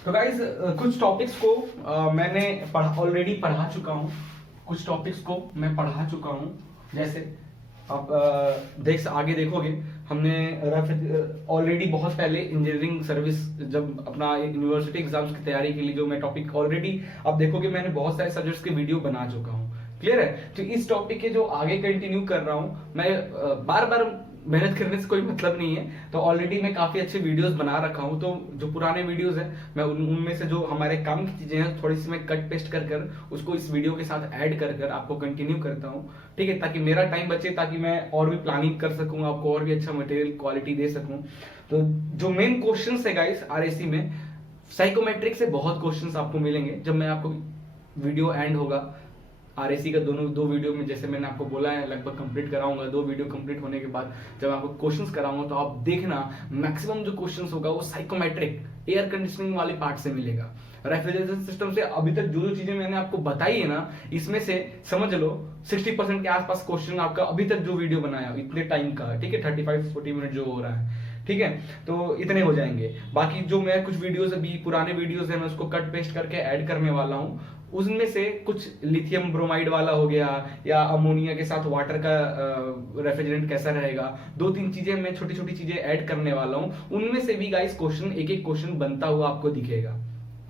तो गाइज कुछ टॉपिक्स को मैंने ऑलरेडी पढ़ा चुका हूँ, कुछ टॉपिक्स को मैं पढ़ा चुका हूँ। जैसे आप आगे देखोगे, हमने ऑलरेडी बहुत पहले इंजीनियरिंग सर्विस, जब अपना यूनिवर्सिटी एग्जाम्स की तैयारी के लिए जो मैं टॉपिक ऑलरेडी आप देखोगे मैंने बहुत सारे सब्जेक्ट्स के वीडियो बना चुका हूँ। क्लियर है? तो इस टॉपिक के जो आगे कंटिन्यू कर रहा हूँ मैं, बार बार मेहनत करने से कोई मतलब नहीं है। तो ऑलरेडी मैं काफी अच्छे वीडियोस बना रखा हूं, तो जो पुराने वीडियोस हैं मैं उनमें से जो हमारे काम की चीजें हैं थोड़ी सी मैं कट पेस्ट कर कर उसको इस वीडियो के साथ ऐड कर कर आपको कंटिन्यू करता हूं। ठीक है, ताकि मेरा टाइम बचे, ताकि मैं और भी प्लानिंग कर सकूं, आपको और भी अच्छा मटेरियल क्वालिटी दे सकूं। तो जो मेन क्वेश्चन है गाइस आरएसी में, साइकोमेट्रिक से बहुत क्वेश्चन आपको मिलेंगे। जब मैं आपको वीडियो एंड होगा आरएसी का दो वीडियो में, जैसे मैंने आपको बोला है लगभग कंप्लीट कराऊंगा, 2 वीडियो कंप्लीट होने के बाद जब आपको क्वेश्चंस कराऊंगा तो आप देखना मैक्सिमम जो क्वेश्चंस होगा वो साइकोमेट्रिक एयर कंडीशनिंग वाले पार्ट से मिलेगा। रेफ्रिजरेशन सिस्टम से अभी तक जो चीजें मैंने आपको बताई है ना, इसमें से समझ लो 60% के आसपास क्वेश्चन आपका अभी तक जो वीडियो बनाया इतने टाइम का, ठीक है, 35-40 मिनट जो हो रहा है, ठीक है, तो इतने हो जाएंगे। बाकी जो मैं कुछ वीडियोस अभी पुराने वीडियोस है मैं उसको कट पेस्ट करके ऐड करने वाला हूँ। उसमें से कुछ लिथियम ब्रोमाइड वाला हो गया, या अमोनिया के साथ वाटर का रेफ्रिजरेंट कैसा रहेगा, 2-3 चीजें मैं छोटी छोटी चीजें ऐड करने वाला हूँ। उनमें से भी गाइस क्वेश्चन एक एक क्वेश्चन बनता हुआ आपको दिखेगा।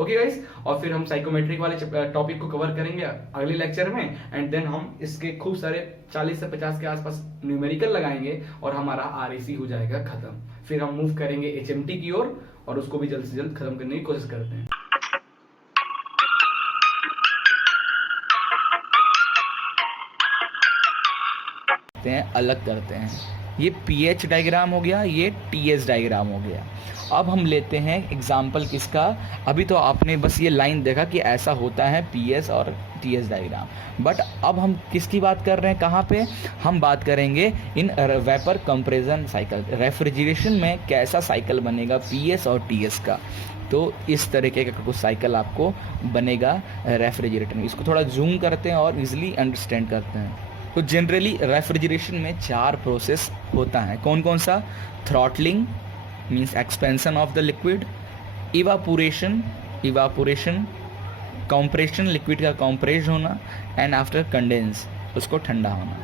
ओके गाइस, और फिर हम साइकोमेट्रिक वाले टॉपिक को कवर करेंगे अगले लेक्चर में, एंड देन हम इसके खूब सारे 40 से 50 के आसपास न्यूमेरिकल लगाएंगे और हमारा आरएसी हो जाएगा खत्म। फिर हम मूव करेंगे एचएमटी की ओर और उसको भी जल्द से जल्द खत्म करने की कोशिश करते हैं। अलग करते हैं। ये पीएच डायग्राम हो गया, ये टीएस डायग्राम हो गया। अब हम लेते हैं एग्जाम्पल किसका। अभी तो आपने बस ये लाइन देखा कि ऐसा होता है पीएस और टीएस डायग्राम, बट अब हम किसकी बात कर रहे हैं, कहाँ पे हम बात करेंगे in vapour compression cycle. Refrigeration में कैसा साइकिल बनेगा पीएस और टीएस का, तो इस तरीके का कुछ साइकिल आपको बनेगा रेफ्रिजरेटर में। इसको थोड़ा जूम करते हैं और इजीली अंडरस्टैंड करते हैं। तो जनरली रेफ्रिजरेशन में 4 प्रोसेस होता है। कौन कौन सा? Throttling means expansion of the liquid, evaporation, compression liquid का कॉम्प्रेस होना, एंड आफ्टर कंडेंस उसको ठंडा होना।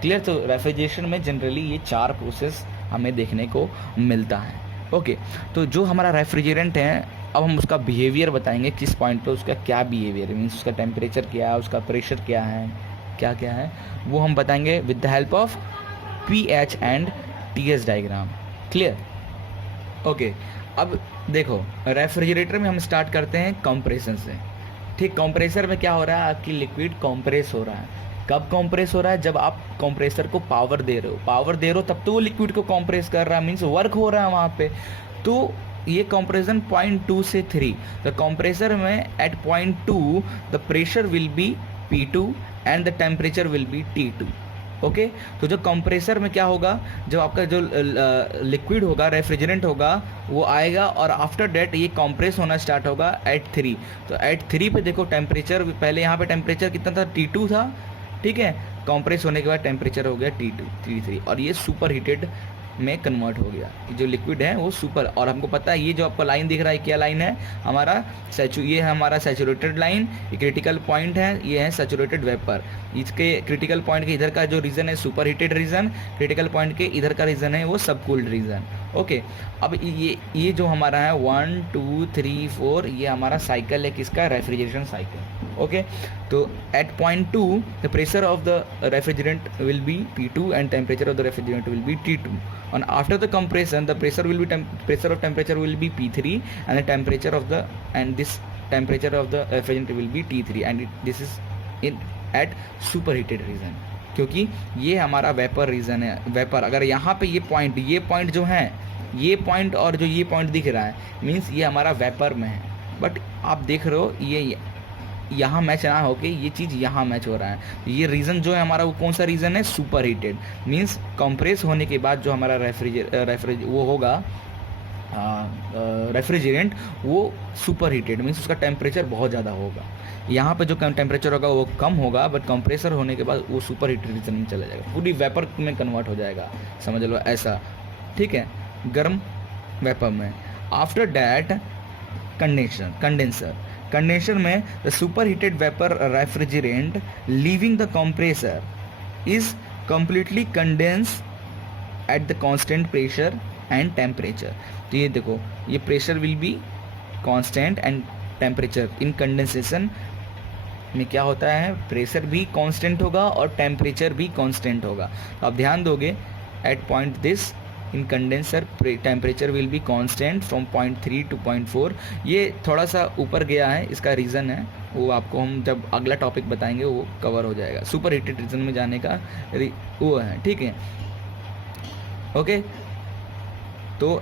क्लियर? तो रेफ्रिजरेशन में जनरली ये 4 प्रोसेस हमें देखने को मिलता है। ओके, तो जो हमारा रेफ्रिजरेंट है अब हम उसका बिहेवियर बताएंगे, किस पॉइंट पे उसका क्या बिहेवियर मीन्स उसका टेम्परेचर क्या है, उसका प्रेशर क्या है, क्या क्या है, वो हम बताएंगे with the help of PH and TS diagram. Clear? Okay, अब देखो रेफ्रिजरेटर में हम स्टार्ट करते हैं कंप्रेशन से। ठीक, कंप्रेसर में क्या हो रहा है, आपकी लिक्विड कंप्रेस हो रहा है। कब कंप्रेस हो रहा है? जब आप कंप्रेसर को पावर दे रहे हो तब तो वो लिक्विड को कंप्रेस कर रहा है, मीन्स वर्क हो रहा है वहाँ पे। तो ये कंप्रेशन पॉइंट 2 से 3, द कंप्रेसर में at point 2 the pressure will be P2 and the temperature will be T2। Okay, तो जो कंप्रेसर में क्या होगा, जो आपका जो लिक्विड होगा, रेफ्रिजरेंट होगा, वो आएगा और आफ्टर डेट ये कंप्रेस होना स्टार्ट होगा एट 3। तो एट 3 पे देखो टेम्परेचर, पहले यहाँ पे टेम्परेचर कितना था, T2 था, ठीक है, कंप्रेस होने के बाद टेम्परेचर हो गया T3 और ये सुपर हीटेड में कन्वर्ट हो गया। ये जो लिक्विड है वो सुपर, और हमको पता है ये जो आपको लाइन दिख रहा है क्या लाइन है, हमारा ये है हमारा सैचुरेटेड लाइन, ये क्रिटिकल पॉइंट है, ये है सैचुरेटेड वेपर। इसके क्रिटिकल पॉइंट के इधर का जो रीजन है super heated region, critical point के इधर का रीजन है वो सब कूल्ड रीजन। ओके, अब ये जो हमारा है 1 2 3 4 ये हमारा साइकिल है किसका, रेफ्रिजरेशन साइकिल। ओके, तो at point 2 the pressure of the refrigerant will be P2 and temperature of the refrigerant will be T2, and after the compression the pressure of temperature will be P3 and the temperature of the refrigerant will be T3 and this is in at superheated region, क्योंकि ये हमारा vapour reason है। Vapour अगर यहाँ पे ये point जो है, ये पॉइंट और जो ये पॉइंट दिख रहा है मीन्स ये हमारा वेपर में है, बट आप देख रहे हो ये यहाँ मैच ना होके ये चीज़ यहाँ मैच हो रहा है। ये रीज़न जो है हमारा वो कौन सा रीज़न है, सुपर हीटेड मीन्स कंप्रेस होने के बाद जो हमारा वो होगा रेफ्रिजरेंट वो सुपर हीटेड मीन्स उसका टेम्परेचर बहुत ज़्यादा होगा। यहाँ पे जो टेम्परेचर होगा वो कम होगा, बट कंप्रेसर होने के बाद वो सुपर हीटेड रीजन में चला जाएगा, पूरी वेपर में कन्वर्ट हो जाएगा, समझ लो ऐसा। ठीक है, गर्म वेपर में। आफ्टर डैट कंडेंसर में the super heated vapour refrigerant leaving the compressor is completely condense at the constant pressure and temperature. तो ये देखो, ये pressure will be constant and temperature. In condensation में क्या होता है, प्रेशर भी कांस्टेंट होगा और टेम्परेचर भी कांस्टेंट होगा। तो आप ध्यान दोगे, at point this in condenser temperature will be constant from 0.3 to 0.4। ये थोड़ा सा ऊपर गया है, इसका रीज़न है वो आपको हम जब अगला टॉपिक बताएंगे वो कवर हो जाएगा। सुपर हीटेड रीजन में जाने का वो है, ठीक है, ओके। तो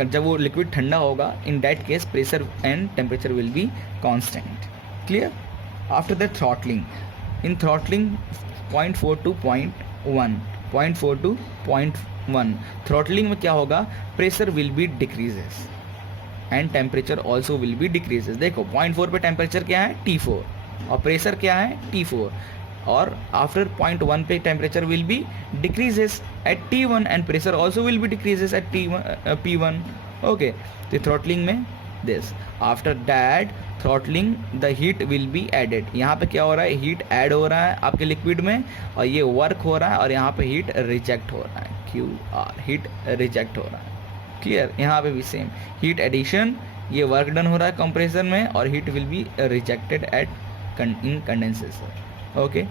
जब वो लिक्विड ठंडा होगा, इन that case pressure and temperature will be constant. Clear? After that throttling, in throttling 0.4 to 0.1, 0.4 to 0.1, throttling में क्या होगा, pressure will be decreases and temperature also will be decreases. देखो 0.4 पे टेम्परेचर क्या है, T4, और प्रेशर क्या है, T4, और आफ्टर 0.1 पे temperature will be decreases at T1 and pressure also will be decreases at P1, okay. तो थ्रॉटलिंग में this, after that throttling the heat will be added. यहाँ पे क्या हो रहा है, हीट ऐड हो रहा है आपके लिक्विड में, और ये वर्क हो रहा है, और यहाँ पे हीट रिजेक्ट हो रहा है, QR, हीट रिजेक्ट हो रहा है। क्लियर? यहाँ पे भी सेम, हीट एडिशन, ये वर्क डन हो रहा है कंप्रेसर में, और heat will be rejected at in condenser, okay.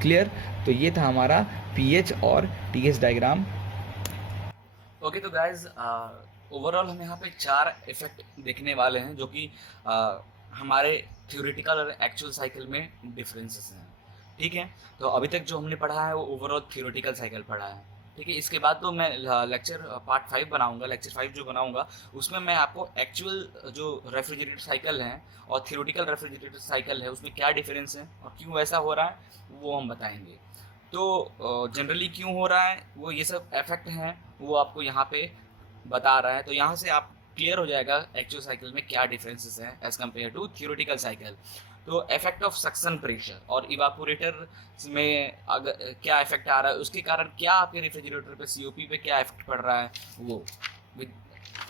Clear? तो ये था हमारा पीएच और टीएस डायग्राम। ओके, तो गाइज ओवरऑल हम यहाँ पे 4 इफेक्ट देखने वाले हैं जो कि हमारे थ्योरेटिकल और एक्चुअल साइकिल में डिफरेंसेस हैं, ठीक है। तो अभी तक जो हमने पढ़ा है वो ओवरऑल थ्योरेटिकल साइकिल पढ़ा है, ठीक है। इसके बाद तो मैं लेक्चर पार्ट 5 बनाऊंगा, लेक्चर 5 जो बनाऊंगा उसमें मैं आपको एक्चुअल जो रेफ्रिजरेटर साइकिल है और थ्योरेटिकल रेफ्रिजरेटर साइकिल है उसमें क्या डिफरेंस है और क्यों ऐसा हो रहा है वो हम बताएंगे। तो जनरली क्यों हो रहा है वो ये सब इफेक्ट हैं वो आपको यहाँ पे बता रहा है। तो यहाँ से आप क्लियर हो जाएगा एक्चुअल साइकिल में क्या डिफरेंसेस हैं as compare to theoretical cycle. तो इफेक्ट ऑफ सक्शन प्रेशर और इवापोरेटर में अगर क्या इफेक्ट आ रहा है, उसके कारण क्या आपके रेफ्रिजरेटर पे सीओपी पे क्या इफेक्ट पड़ रहा है वो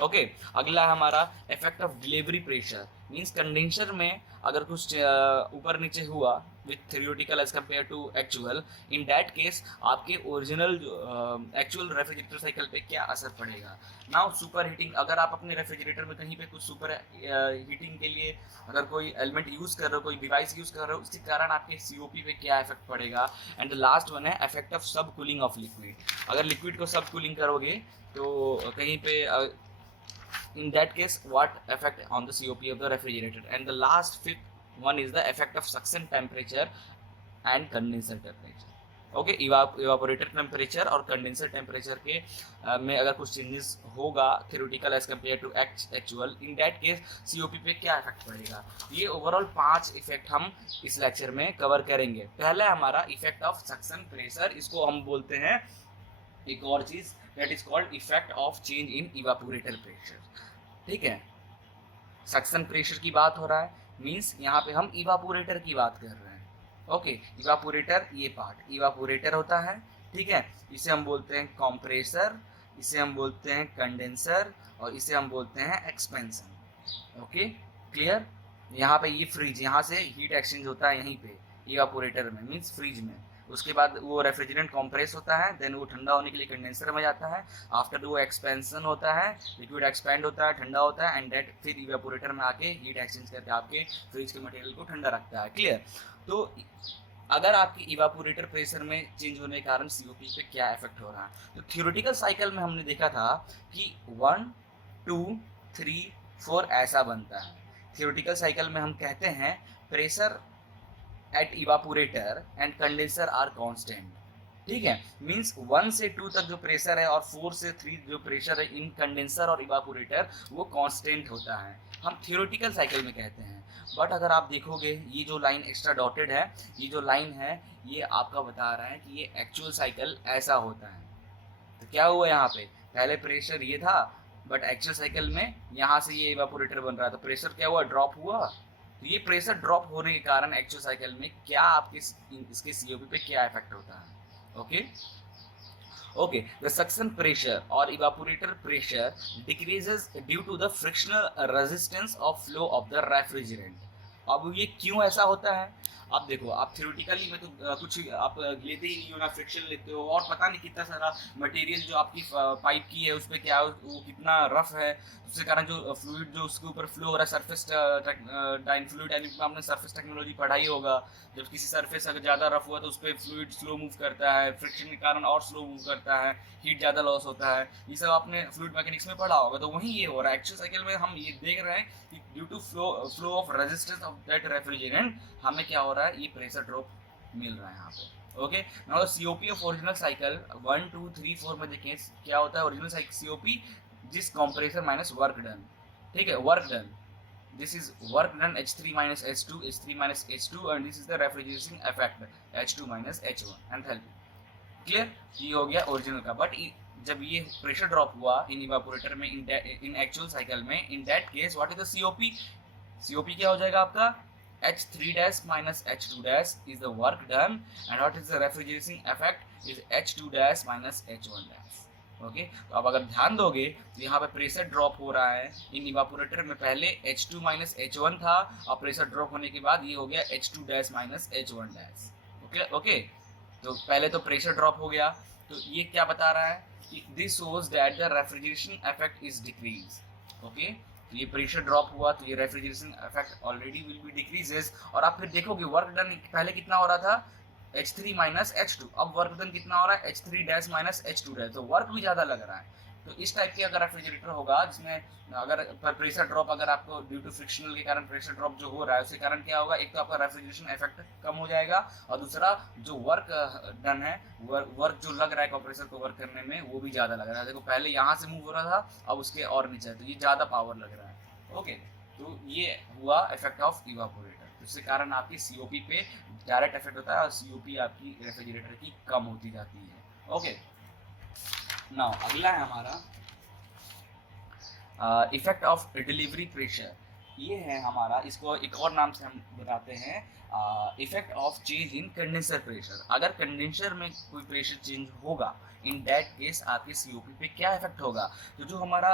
ओके। अगला हमारा effect of delivery pressure, means condenser में अगर कुछ ऊपर नीचे हुआ with theoretical as compare to actual, in that case आपके ओरिजिनल एक्चुअल रेफ्रिजरेटर साइकिल पे क्या असर पड़ेगा। नाउ सुपर हीटिंग, अगर आप अपने रेफ्रिजरेटर में कहीं पे कुछ सुपर हीटिंग के लिए अगर कोई एलिमेंट यूज़ कर रहे हो, कोई डिवाइस यूज़ कर रहे हो, उसके कारण आपके सीओपी पे क्या इफेक्ट पड़ेगा। एंड द लास्ट वन है इफेक्ट ऑफ सब कूलिंग ऑफ लिक्विड, अगर लिक्विड को सब कूलिंग करोगे तो कहीं पे in that case what effect on the COP of the refrigerator. And the last fifth one is the effect of suction temperature and condenser temperature. Okay, evaporator temperature और condenser temperature के में अगर कुछ changes होगा theoretical as compare to actual, in that case COP पे क्या effect पड़ेगा। ये ओवरऑल 5 इफेक्ट हम इस लेक्चर में कवर करेंगे। पहला हमारा इफेक्ट ऑफ सक्शन प्रेशर, इसको हम बोलते हैं एक और चीज that is called effect of change in evaporator pressure, ठीक है। सक्शन प्रेशर की बात हो रहा है, मींस यहाँ पे हम इवापोरेटर की बात कर रहे हैं, ओके। इवापोरेटर, ये पार्ट इवापोरेटर होता है, ठीक है। इसे हम बोलते हैं कंप्रेसर, इसे हम बोलते हैं कंडेंसर, और इसे हम बोलते हैं एक्सपेंशन, ओके। क्लियर? यहाँ पे ये फ्रिज, यहाँ से हीट एक्सचेंज होता है यहीं पे इवापोरेटर में, मींस फ्रिज में। उसके बाद वो रेफ्रिजरेंट कंप्रेस होता है, देन वो ठंडा होने के लिए कंडेंसर में जाता है, आफ्टर वो एक्सपेंशन होता है, लिक्विड एक्सपेंड होता है, ठंडा होता है, एंड दैट फिर इवेपोरेटर में आके हीट एक्सचेंज करके आपके फ्रिज के मटेरियल को ठंडा रखता है। क्लियर? तो अगर आपकी इवेपोरेटर प्रेशर में चेंज होने के कारण सीओपी पे क्या इफेक्ट हो रहा है, तो थ्योरेटिकल साइकिल में हमने देखा था कि 1 2 3 4 ऐसा बनता है। थ्योरेटिकल साइकिल में हम कहते हैं pressure at evaporator and condenser are constant, ठीक है। मींस 1 से 2 तक जो प्रेशर है और 4 से 3 जो प्रेशर है इन कंडेंसर और इवापोरेटर वो कांस्टेंट होता है, हम थ्योरेटिकल साइकिल में कहते हैं। बट अगर आप देखोगे ये जो लाइन एक्स्ट्रा डॉटेड है, ये जो लाइन है ये आपका बता रहा है कि ये एक्चुअल साइकिल ऐसा होता है। तो क्या हुआ यहाँ पे, पहले प्रेशर ये था बट एक्चुअल साइकिल में यहाँ से ये इवापोरेटर बन रहा है, तो प्रेशर क्या हुआ, ड्रॉप हुआ। तो ये प्रेशर ड्रॉप होने के कारण एक्चुअल साइकिल में क्या आपके इसके सीओपी पे क्या इफेक्ट होता है, okay. Okay, the suction pressure or evaporator pressure decreases due to the frictional resistance of flow of the refrigerant. अब ये क्यों ऐसा होता है? आप देखो, आप थ्योरेटिकली में तो कुछ आप लेते ही नहीं हो ना, फ्रिक्शन लेते हो और पता नहीं कितना सारा मटेरियल जो आपकी पाइप की है उस पर क्या वो कितना रफ है, उसके कारण जो फ्लूइड जो उसके ऊपर फ्लो हो रहा है, सरफेस फ्लूइड डायनेमिक्स में आपने सरफेस टेक्नोलॉजी पढ़ाई होगा। जब किसी सरफेस अगर ज़्यादा रफ हुआ तो उस पर फ्लूइड स्लो मूव करता है, फ्रिक्शन के कारण और स्लो मूव करता है, हीट ज़्यादा लॉस होता है। ये सब आपने फ्लूइड मैकेनिक्स में पढ़ा होगा। तो वहीं ये हो रहा है एक्चुअल साइकिल में, हम ये देख रहे हैं कि due to flow of resistance of that refrigerant हमें क्या हो रहा है, ये प्रेशर ड्रॉप मिल रहा है यहाँ पे। Okay, now COP of original cycle 1 2 3 4 में देखें क्या होता है। ओरिजिनल साइकिल सीओपी जिस कंप्रेसर माइनस वर्क डन, ठीक है, work done, this is work done H3 minus H2, H3 minus H2 and this is the refrigeration effect H2 minus H1 enthalpy. Clear, ये हो गया ओरिजिनल का। But जब ये pressure drop हुआ इन evaporator में, इन एक्चुअल साइकिल में, इन that case what is the COP? COP क्या हो जाएगा आपका? H3 dash minus H2 dash is the work done and what is the refrigerating effect is H2 dash minus H1 dash। Okay, तो अब अगर ध्यान दोगे तो यहाँ पे प्रेशर ड्रॉप हो रहा है इन इवापोरेटर में। पहले H2 माइनस H1 था और प्रेशर ड्रॉप होने के बाद ये हो गया H2 dash minus H1 dash. Okay okay, तो पहले तो प्रेशर ड्रॉप हो गया, तो ये क्या बता रहा है कि this shows that the refrigeration effect is decrease. Okay, तो ये प्रेशर ड्रॉप हुआ तो ये refrigeration effect already will be decreases. और आप फिर देखोगे वर्क डन पहले कितना हो रहा था, H3 माइनस H2, अब वर्क डन कितना हो रहा है, H3 dash minus H2 dash, तो वर्क भी ज़्यादा लग रहा है। तो इस टाइप के अगर रेफ्रिजरेटर होगा जिसमें अगर प्रेशर ड्रॉप, अगर आपको ड्यू टू फ्रिक्शनल के कारण प्रेशर ड्रॉप जो हो रहा है उसके कारण क्या होगा, एक तो आपका रेफ्रिजरेशन इफेक्ट कम हो जाएगा और दूसरा जो वर्क डन है, वर्क जो लग रहा है कंप्रेसर को वर्क करने में वो भी ज़्यादा लग रहा है। देखो पहले यहाँ से मूव हो रहा था, अब उसके और नीचे, तो ये ज़्यादा पावर लग रहा है। ओके, तो ये हुआ इफेक्ट ऑफ इवापोरेटर। जिसके कारण आपकी सीओपी पे डायरेक्ट इफेक्ट होता है और सीओपी आपकी रेफ्रिजरेटर की कम होती जाती है। ओके, नाउ अगला है हमारा इफेक्ट ऑफ डिलीवरी प्रेशर। ये है हमारा, इसको एक और नाम से हम बताते हैं effect of change in condenser pressure. अगर कंडेंसर में कोई प्रेशर चेंज होगा, इन दैट केस आपके सीओपी पे क्या इफेक्ट होगा। तो जो हमारा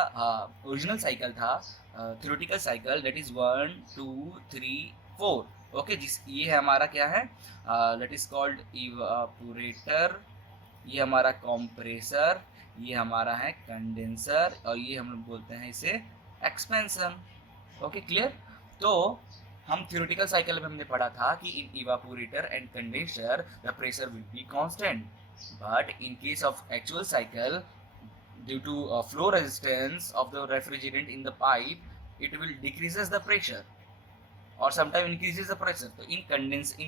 ओरिजिनल साइकिल था, theoretical cycle, that is 1 2 3 4। Okay, जिस ये है हमारा क्या है, दैट इज कॉल्ड इवापोरेटर, ये हमारा कंप्रेसर, ये हमारा है कंडेंसर और ये हम बोलते हैं इसे एक्सपेंशन। Okay, clear. तो हम थ्योरेटिकल साइकिल में हमने पढ़ा था कि in evaporator and condenser the pressure will be constant, but in case of actual cycle due to flow resistance of the refrigerant in the pipe it will decreases the pressure or sometimes increases the pressure. So in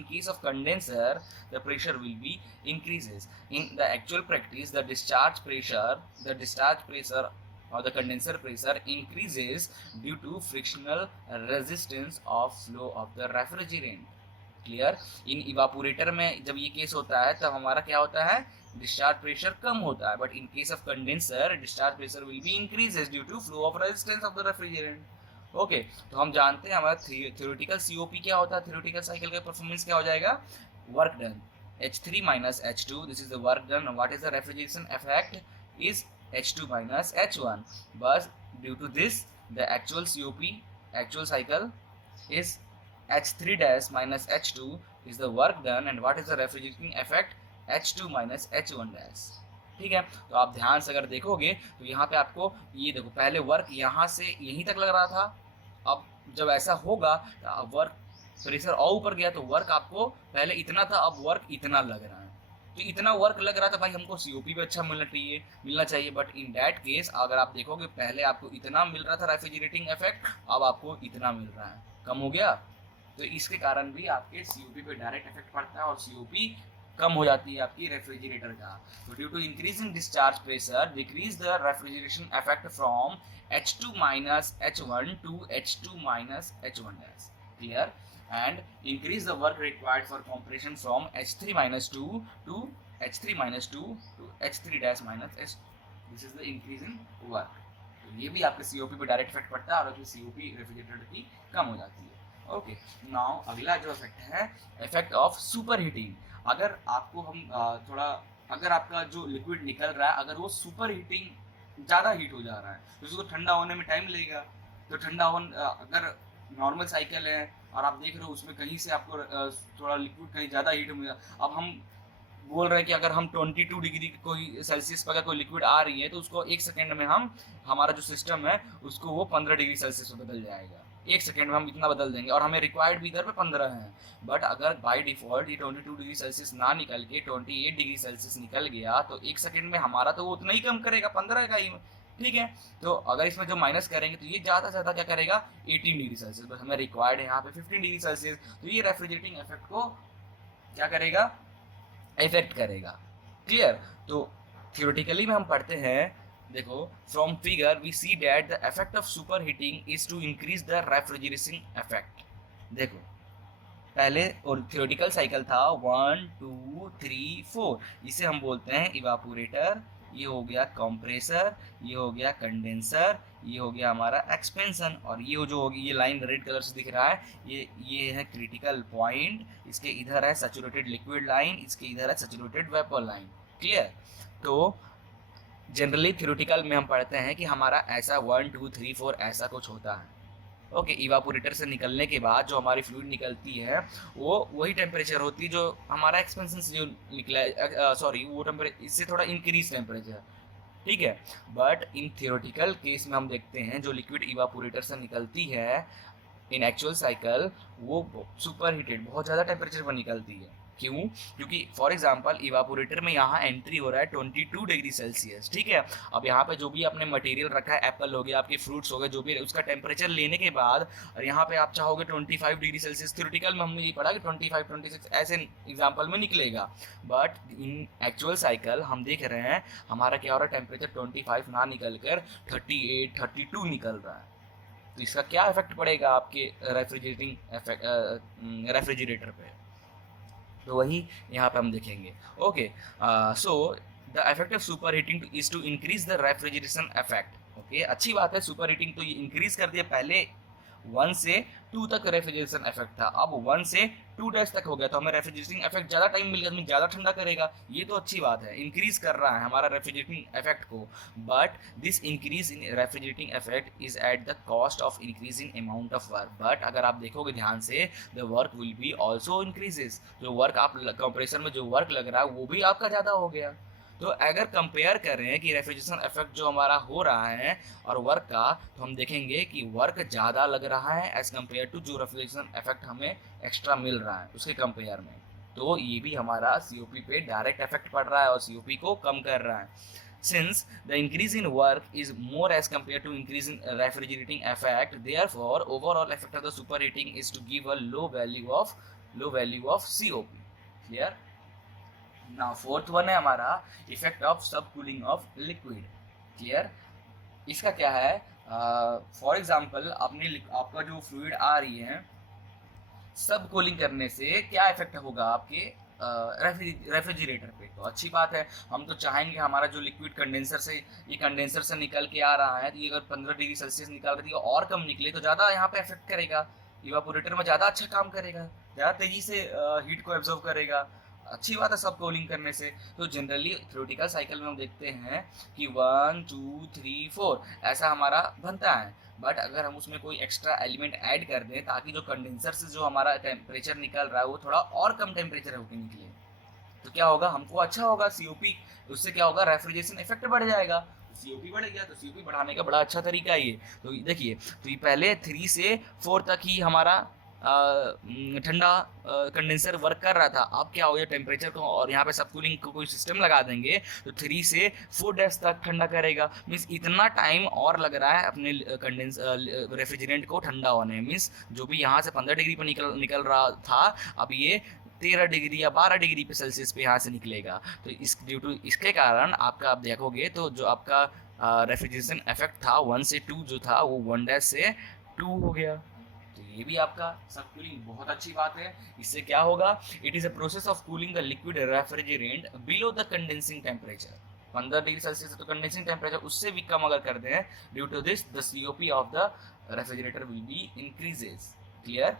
case of condenser the pressure will be increases. In the actual practice the discharge pressure or the condenser pressure increases due to frictional resistance of flow of the refrigerant। Clear. In evaporator में जब ये case होता है तब हमारा क्या होता है, डिस्चार्ज प्रेशर कम होता है, but in case of condenser discharge pressure will be increases due to flow of resistance of the refrigerant. Okay, तो हम जानते हैं हमारा थ्योरेटिकल सीओपी क्या होता है, थ्योरेटिकल साइकिल का परफॉर्मेंस क्या हो जाएगा, work done H3 minus H2, this is the work done, and what is the refrigeration effect is H2 minus H1, but due to this the actual COP, actual cycle is H3 dash minus H2 is the work done, and what is the refrigerating effect, H2 minus H1 dash। ठीक है, तो आप ध्यान से अगर देखोगे तो यहाँ पे आपको ये देखो, पहले वर्क यहाँ से यहीं तक लग रहा था, अब जब ऐसा होगा तो वर्क प्रेशर और ऊपर गया तो वर्क आपको पहले इतना था, अब वर्क इतना लग रहा है। तो इतना वर्क लग रहा था भाई, हमको सीओपी भी अच्छा मिलना चाहिए, बट इन दैट केस अगर आप देखोगे पहले आपको इतना मिल रहा था रेफ्रिजरेटिंग इफेक्ट, अब आपको इतना मिल रहा है, कम हो गया। तो इसके कारण भी आपके सीओपी पे डायरेक्ट इफेक्ट पड़ता है और सीओपी कम हो जाती है आपकी रेफ्रिजरेटर का। तो due to increase in discharge pressure decrease the refrigeration effect from H2 minus H1 to H2 minus H1 dash, clear, and increase the work required for compression from H3 minus 2 to H3 minus 2 to H3 dash minus H। This is the increase in work। तो ये भी आपके COP पे direct effect पड़ता है और आपकी COP refrigerator की कम हो जाती है। ओके, नाउ अगला जो इफेक्ट है, इफेक्ट ऑफ सुपर हीटिंग। अगर आपको हम थोड़ा अगर आपका जो लिक्विड निकल रहा है अगर वो सुपर हीटिंग ज़्यादा हीट हो जा रहा है तो उसको ठंडा होने में टाइम लगेगा। तो ठंडा होने अगर नॉर्मल साइकिल है और आप देख रहे हो उसमें कहीं से आपको थोड़ा लिक्विड कहीं ज़्यादा हीट हो गया, अब हम बोल रहे हैं कि अगर हम 22 डिग्री कोई सेल्सियस पर अगर कोई लिक्विड आ रही है तो उसको 1 सेकेंड में हम हमारा जो सिस्टम है उसको वो 15 डिग्री सेल्सियस में बदल जाएगा। 1 सेकेंड में हम इतना बदल देंगे और हमें रिक्वायर्ड भी इधर पे 15 है। बट अगर बाय डिफॉल्ट ये 22 डिग्री सेल्सियस ना निकल के 28 डिग्री सेल्सियस निकल गया तो 1 सेकेंड में हमारा तो वो उतना ही कम करेगा, 15 का ही, ठीक है। तो अगर इसमें जो माइनस करेंगे तो ये ज़्यादा से ज़्यादा क्या करेगा 18 डिग्री सेल्सियस, बस हमें रिक्वायर्ड है यहाँ पे 15 डिग्री सेल्सियस। तो ये रेफ्रिजरेटिंग इफेक्ट को क्या करेगा, इफेक्ट करेगा। क्लियर। तो थियोरेटिकली में हम पढ़ते हैं, देखो from figure we see that the effect of super heating is to increase the refrigeration effect. देखो पहले और थियोरेटिकल साइकिल था 1 2 3 4, इसे हम बोलते हैं इवापोरेटर, ये हो गया कंप्रेसर, ये हो गया कंडेंसर, ये हो गया हमारा एक्सपेंशन, और ये जो होगी ये लाइन रेड कलर से दिख रहा है ये है क्रिटिकल पॉइंट, इसके इधर है सैचुरेटेड लिक्विड लाइन, इसके इधर है सैचुरेटेड वेपर लाइन। क्लियर। तो जनरली थ्योरेटिकल में हम पढ़ते हैं कि हमारा ऐसा 1 2 3 4 ऐसा कुछ होता है। ओके, इवापोरेटर से निकलने के बाद जो हमारी फ्लूइड निकलती है वो वही टेम्परेचर होती है जो हमारा एक्सपेंशन से जो निकला है, सॉरी वो टेम्परेचर इससे थोड़ा इंक्रीज टेम्परेचर, ठीक है। बट इन थियोरेटिकल केस में हम देखते हैं जो लिक्विड इवापोरेटर से निकलती है इन एक्चुअल साइकिल वो सुपर हीटेड बहुत ज़्यादा टेम्परेचर पर निकलती है। क्यों? क्योंकि फॉर एग्जांपल इवापोरेटर में यहाँ एंट्री हो रहा है 22 डिग्री सेल्सियस, ठीक है। अब यहाँ पे जो भी आपने मटेरियल रखा है, एप्पल हो गया, आपके फ्रूट्स हो गए, जो भी उसका टेम्परेचर लेने के बाद और यहाँ पे आप चाहोगे 25 डिग्री सेल्सियस, थ्योरेटिकल में हमने ये पढ़ा कि 25 26 ऐसे एग्जाम्पल में निकलेगा। बट इन एक्चुअल साइकिल हम देख रहे हैं हमारा क्या हो रहा है, टेम्परेचर 25 ना निकल कर 38 32 निकल रहा है। तो इसका क्या इफेक्ट पड़ेगा आपके रेफ्रिजरेटर पे, तो वही यहाँ पे हम देखेंगे। Okay, so the effect of super heating is to increase the refrigeration effect. Okay, अच्छी बात है, सुपर हीटिंग तो ये इंक्रीज कर दिया। पहले 1 से 2 तक रेफ्रिजरेशन इफेक्ट था, अब 1 से 2 तक हो गया, तो हमें रेफ्रिजरेटिंग इफेक्ट ज़्यादा टाइम मिल गया, ज़्यादा ठंडा करेगा। ये तो अच्छी बात है, इंक्रीज कर रहा है हमारा रेफ्रिजरेटिंग इफेक्ट को। But this increase in refrigerating effect is at the cost of increasing amount of work. But अगर आप देखोगे ध्यान से, the work will be also increases. जो वर्क आप कंप्रेसर में जो वर्क लग रहा है वो भी आपका ज़्यादा हो गया। तो अगर कंपेयर करें कि रेफ्रिजरेशन इफेक्ट जो हमारा हो रहा है और वर्क का, तो हम देखेंगे कि वर्क ज़्यादा लग रहा है एज़ कम्पेयर टू जो रेफ्रिजरेशन इफेक्ट हमें एक्स्ट्रा मिल रहा है उसके कंपेयर में। तो ये भी हमारा COP पे डायरेक्ट इफेक्ट पड़ रहा है और COP को कम कर रहा है। Since the increase in work is more as compared to increase in refrigerating effect, therefore overall effect of the superheating is to give a low value of COP. Clear? Now fourth one है हमारा effect of सब cooling of liquid. Clear. इसका क्या है, for example आपका जो fluid आ रही है, सब कूलिंग करने से क्या इफेक्ट होगा आपके रेफ्रिजरेटर पे। तो अच्छी बात है, हम तो चाहेंगे हमारा जो लिक्विड कंडेंसर से निकल के आ रहा है, तो ये अगर 15 डिग्री सेल्सियस निकल रही है और कम निकले तो ज़्यादा यहाँ पे इफेक्ट करेगा, इवापोरेटर में ज़्यादा अच्छा काम करेगा, ज़्यादा तेज़ी से हीट को एब्जॉर्व करेगा। अच्छी बात है सब कूलिंग करने से। तो जनरली थ्योरेटिकल साइकिल में हम देखते हैं कि 1 2 3 4 ऐसा हमारा बनता है। बट अगर हम उसमें कोई एक्स्ट्रा एलिमेंट ऐड कर दें ताकि जो कंडेंसर से जो हमारा टेम्परेचर निकल रहा है वो थोड़ा और कम टेम्परेचर होकर निकले, तो क्या होगा, हमको अच्छा होगा COP, उससे क्या होगा, रेफ्रिजरेशन इफेक्ट बढ़ जाएगा। COP बढ़ गया तो COP बढ़ाने का बड़ा अच्छा तरीका है ये। तो देखिए, तो ये पहले 3 से 4 तक ही हमारा ठंडा कंडेंसर वर्क कर रहा था। अब क्या हो गया, टेम्परेचर को और यहाँ पे सब कूलिंग को कोई सिस्टम लगा देंगे तो 3 से 4 डेज तक ठंडा करेगा। मीन्स इतना टाइम और लग रहा है अपने रेफ्रिजरेंट को ठंडा होने। मीन्स जो भी यहाँ से 15 डिग्री पर निकल रहा था, अब ये 13 डिग्री या 12 डिग्री पे सेल्सियस पे यहाँ से निकलेगा। तो ड्यू टू इसके कारण आपका आप देखोगे तो जो आपका रेफ्रिजरेशन इफेक्ट था 1 से 2 जो था वो 1 डेज से 2 हो गया। तो ये भी आपका सब कूलिंग बहुत अच्छी बात है। इससे क्या होगा, it is a process of cooling the liquid refrigerant below the condensing temperature. 15 degree celsius तो कंडेंसिंग टेम्परेचर उससे भी कम अगर कर दें, due to this the COP of the refrigerator will be increases. Clear.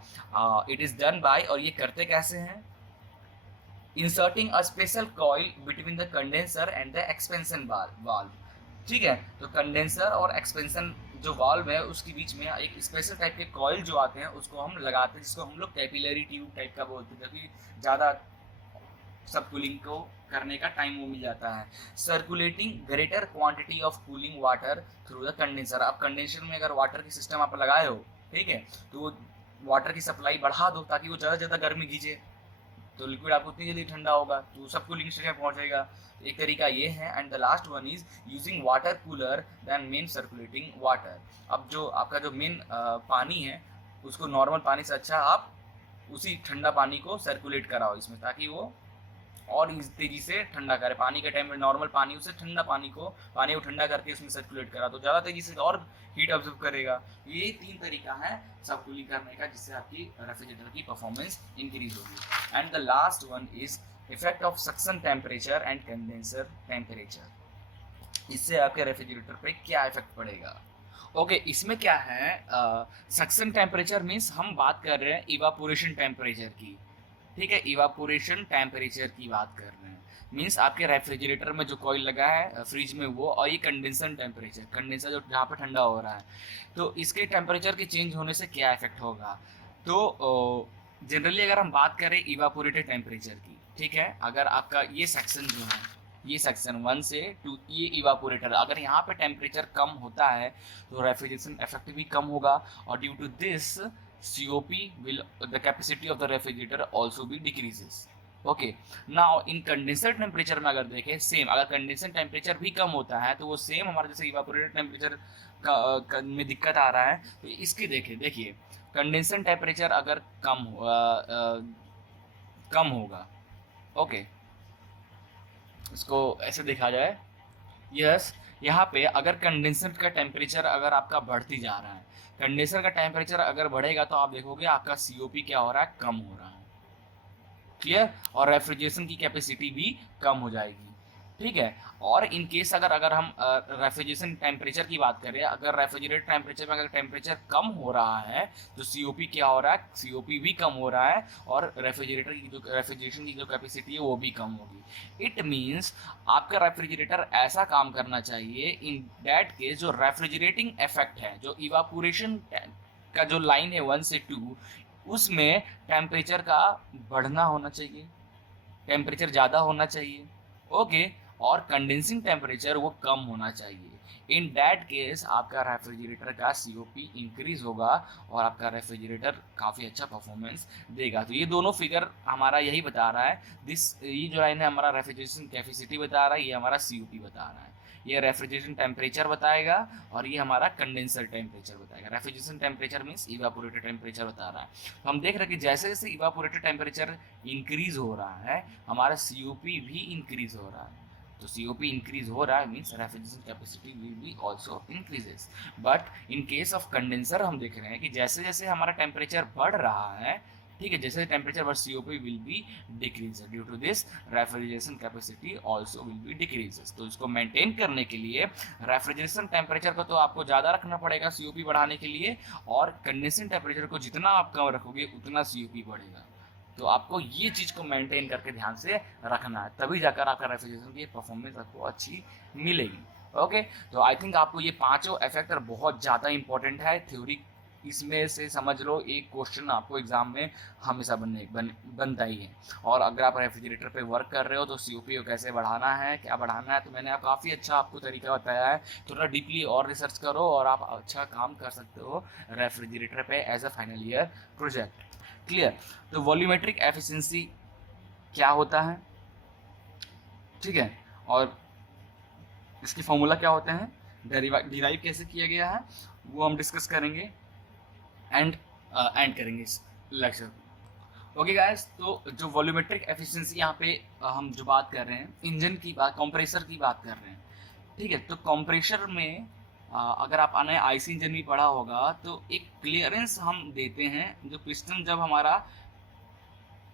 It is done by, और ये करते कैसे हैं, inserting a special coil between the condenser and the expansion valve. ठीक है, तो कंडेंसर और एक्सपेंशन जो वाल्व है उसके बीच में एक स्पेशल टाइप के कॉइल जो आते हैं उसको हम लगाते हैं, जिसको हम लोग कैपिलरी ट्यूब टाइप का बोलते हैं, क्योंकि ज़्यादा सब कूलिंग को करने का टाइम वो मिल जाता है। Circulating greater quantity of cooling water through the condenser. आप कंडेंसर में अगर वाटर की सिस्टम आप लगाए हो, ठीक है, तो वाटर की सप्लाई बढ़ा दो ताकि वो ज़्यादा से ज़्यादा गर्मी खींचे, तो लिक्विड आपको उतनी जल्दी ठंडा होगा, तो सब कूलिंग स्टेज में पहुंच जाएगा। तो एक तरीका ये है। And the last one is using water cooler than main circulating water. अब जो आपका जो मेन पानी है उसको नॉर्मल पानी से अच्छा आप उसी ठंडा पानी को सर्कुलेट कराओ इसमें, ताकि वो और तेजी से ठंडा करे। पानी के टाइम में नॉर्मल पानी उसे ठंडा पानी को ठंडा करके उसमें सर्कुलेट करा तो ज़्यादा तेजी से और हीट ऑब्जर्व करेगा। ये 3 तरीका है सब कूलिंग करने का, जिससे आपकी रेफ्रिजरेटर की परफॉर्मेंस इंक्रीज होगी। And the last one is effect of suction temperature and condenser temperature. इससे आपके रेफ्रिजरेटर पे क्या इफेक्ट पड़ेगा? ओके, इसमें क्या है, सक्शन टेम्परेचर मीन्स हम बात कर रहे हैं इवापोरेशन टेम्परेचर की। ठीक है, इवापोरेशन टेम्परेचर की बात कर रहे हैं, मीन्स आपके रेफ्रिजरेटर में जो कॉइल लगा है फ्रिज में वो, और ये कंडेंसर टेम्परेचर, कंडेंसर जो जहाँ पे ठंडा हो रहा है, तो इसके टेम्परेचर के चेंज होने से क्या इफेक्ट होगा। तो जनरली अगर हम बात करें इवापोरेटेड टेम्परेचर की, ठीक है, अगर आपका ये सेक्शन जो है, ये सेक्शन 1 से 2, ये इवापोरेटर, अगर यहाँ पे टेम्परेचर कम होता है तो रेफ्रिजरेशन इफेक्ट भी कम होगा, और due to this COP will the capacity of the refrigerator also be decreases. Okay, now in condenser temperature में अगर देखें सेम, अगर कंडेंसर टेम्परेचर भी कम होता है तो वो सेम हमारा जैसे इवापोरेटेड टेम्परेचर में दिक्कत आ रहा है, तो इसकी देखिए कंडेंसर टेम्परेचर अगर कम होगा, ओके, इसको ऐसे देखा जाए, यस, यहाँ पे अगर कंडेंसर का टेम्परेचर अगर आपका बढ़ती जा रहा है, कंडेंसर का टेम्परेचर अगर बढ़ेगा तो आप देखोगे आपका COP क्या हो रहा है, कम हो रहा है, क्लियर, और रेफ्रिजरेशन की कैपेसिटी भी कम हो जाएगी। ठीक है, और इन केस अगर हम रेफ्रिजरेशन टेम्परेचर की बात करें, अगर रेफ्रिजरेटर टेम्परेचर में अगर टेम्परेचर कम हो रहा है तो COP क्या हो रहा है, COP भी कम हो रहा है, और रेफ्रिजरेटर की जो रेफ्रिजरेशन की जो कैपेसिटी है वो भी कम होगी। इट मीन्स आपका रेफ्रिजरेटर ऐसा काम करना चाहिए इन दैट केस जो रेफ्रिजरेटिंग इफेक्ट है, जो इवापोरेशन का जो लाइन है 1 से 2, उसमें टेम्परेचर का बढ़ना होना चाहिए, टेम्परेचर ज़्यादा होना चाहिए, ओके, और कंडेंसिंग टेम्परेचर वो कम होना चाहिए। इन दैट केस आपका रेफ्रिजरेटर का COP इंक्रीज होगा और आपका रेफ्रिजरेटर काफ़ी अच्छा परफॉर्मेंस देगा। तो ये दोनों फिगर हमारा यही बता रहा है, ये जो लाइन है हमारा रेफ्रिजरेशन कैपेसिटी बता रहा है, ये हमारा COP बता रहा है, ये रेफ्रिजरेशन टेम्परेचर बताएगा, और ये हमारा कंडेंसर टेम्परेचर बताएगा। Refrigeration temperature means evaporated temperature बता रहा है। तो हम देख रहे हैं कि जैसे जैसे इवापोरेटेड टेम्परेचर इंक्रीज हो रहा है हमारा COP भी इंक्रीज हो रहा है। तो COP इंक्रीज हो रहा है means refrigeration capacity will be also increases. But in case of condenser हम देख रहे हैं कि जैसे जैसे हमारा टेम्परेचर बढ़ रहा है, ठीक है, जैसे टेम्परेचर पर COP will be decrease, due to this refrigeration capacity also will be decreases. तो इसको मेंटेन करने के लिए रेफ्रिजरेशन टेम्परेचर को तो आपको ज़्यादा रखना पड़ेगा COP बढ़ाने के लिए, और कंडेंसर टेम्परेचर को जितना आप कम रखोगे उतना COP बढ़ेगा। तो आपको ये चीज़ को मेंटेन करके ध्यान से रखना है, तभी जाकर आपका रेफ्रिजरेशन की परफॉर्मेंस आपको अच्छी मिलेगी। ओके, तो आई थिंक आपको ये पांचों फैक्टर बहुत ज़्यादा इंपॉर्टेंट है। थ्योरी इसमें से समझ लो एक क्वेश्चन आपको एग्जाम में हमेशा बनता ही है। और अगर आप रेफ्रिजरेटर पे वर्क कर रहे हो तो COP को कैसे बढ़ाना है, क्या बढ़ाना है, तो मैंने काफ़ी अच्छा आपको तरीका बताया है। थोड़ा डीपली और रिसर्च करो और आप अच्छा काम कर सकते हो रेफ्रिजरेटर पे as a final year project. Clear. तो वॉल्यूमेट्रिक एफिशिएंसी क्या होता है, ठीक है, और इसकी फॉर्मूला क्या होते हैं, डिराइव कैसे किया गया है, वो हम डिस्कस करेंगे एंड करेंगे इस लेक्चर को। ओके गाइस, तो जो वॉल्यूमेट्रिक एफिशिएंसी यहाँ पे हम जो बात कर रहे हैं, इंजन की बात, कंप्रेसर की बात कर रहे हैं, ठीक है। तो कंप्रेसर में अगर आप आने IC इंजन भी पढ़ा होगा तो एक क्लियरेंस हम देते हैं, जो पिस्टन जब हमारा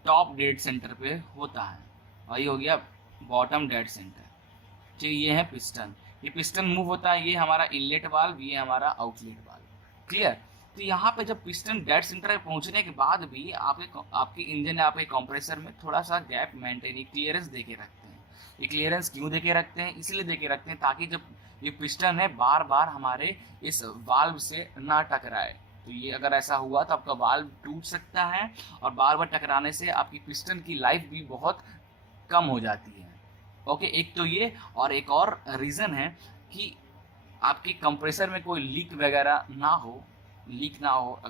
टॉप डेड सेंटर पे होता है, और ये हो गया बॉटम डेड सेंटर, ठीक, ये है पिस्टन, ये पिस्टन मूव होता है, ये हमारा इनलेट वाल्व, ये हमारा आउटलेट वाल्व। क्लियर। तो यहाँ पे जब पिस्टन डेड सेंटर पहुंचने के बाद भी आपके इंजन या आपके कंप्रेसर में थोड़ा सा गैप मेंटेन, क्लियरेंस दे के रखते हैं। ये क्लियरेंस क्यों दे के रखते हैं? इसलिए दे के रखते हैं ताकि जब ये पिस्टन है बार बार हमारे इस वाल्व से ना टकराए। तो ये अगर ऐसा हुआ तो आपका वाल्व टूट सकता है और बार बार टकराने से आपकी पिस्टन की लाइफ भी बहुत कम हो जाती है। ओके, एक तो ये, और एक और रीज़न है कि आपके कंप्रेसर में कोई लीक वगैरह ना हो,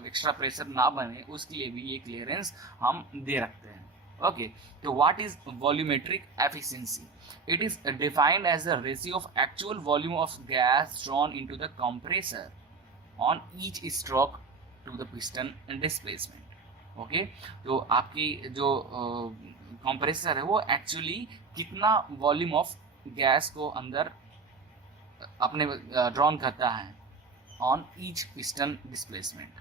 एक्स्ट्रा प्रेशर ना बने, उसके लिए भी ये क्लियरेंस हम दे रखते हैं। ओके, तो what is volumetric efficiency? It is defined as the ratio of actual volume of gas drawn into the compressor on each stroke to the piston displacement. Okay, तो आपकी जो कंप्रेसर है वो एक्चुअली कितना वॉल्यूम ऑफ गैस को अंदर अपने drawn करता है on each piston displacement,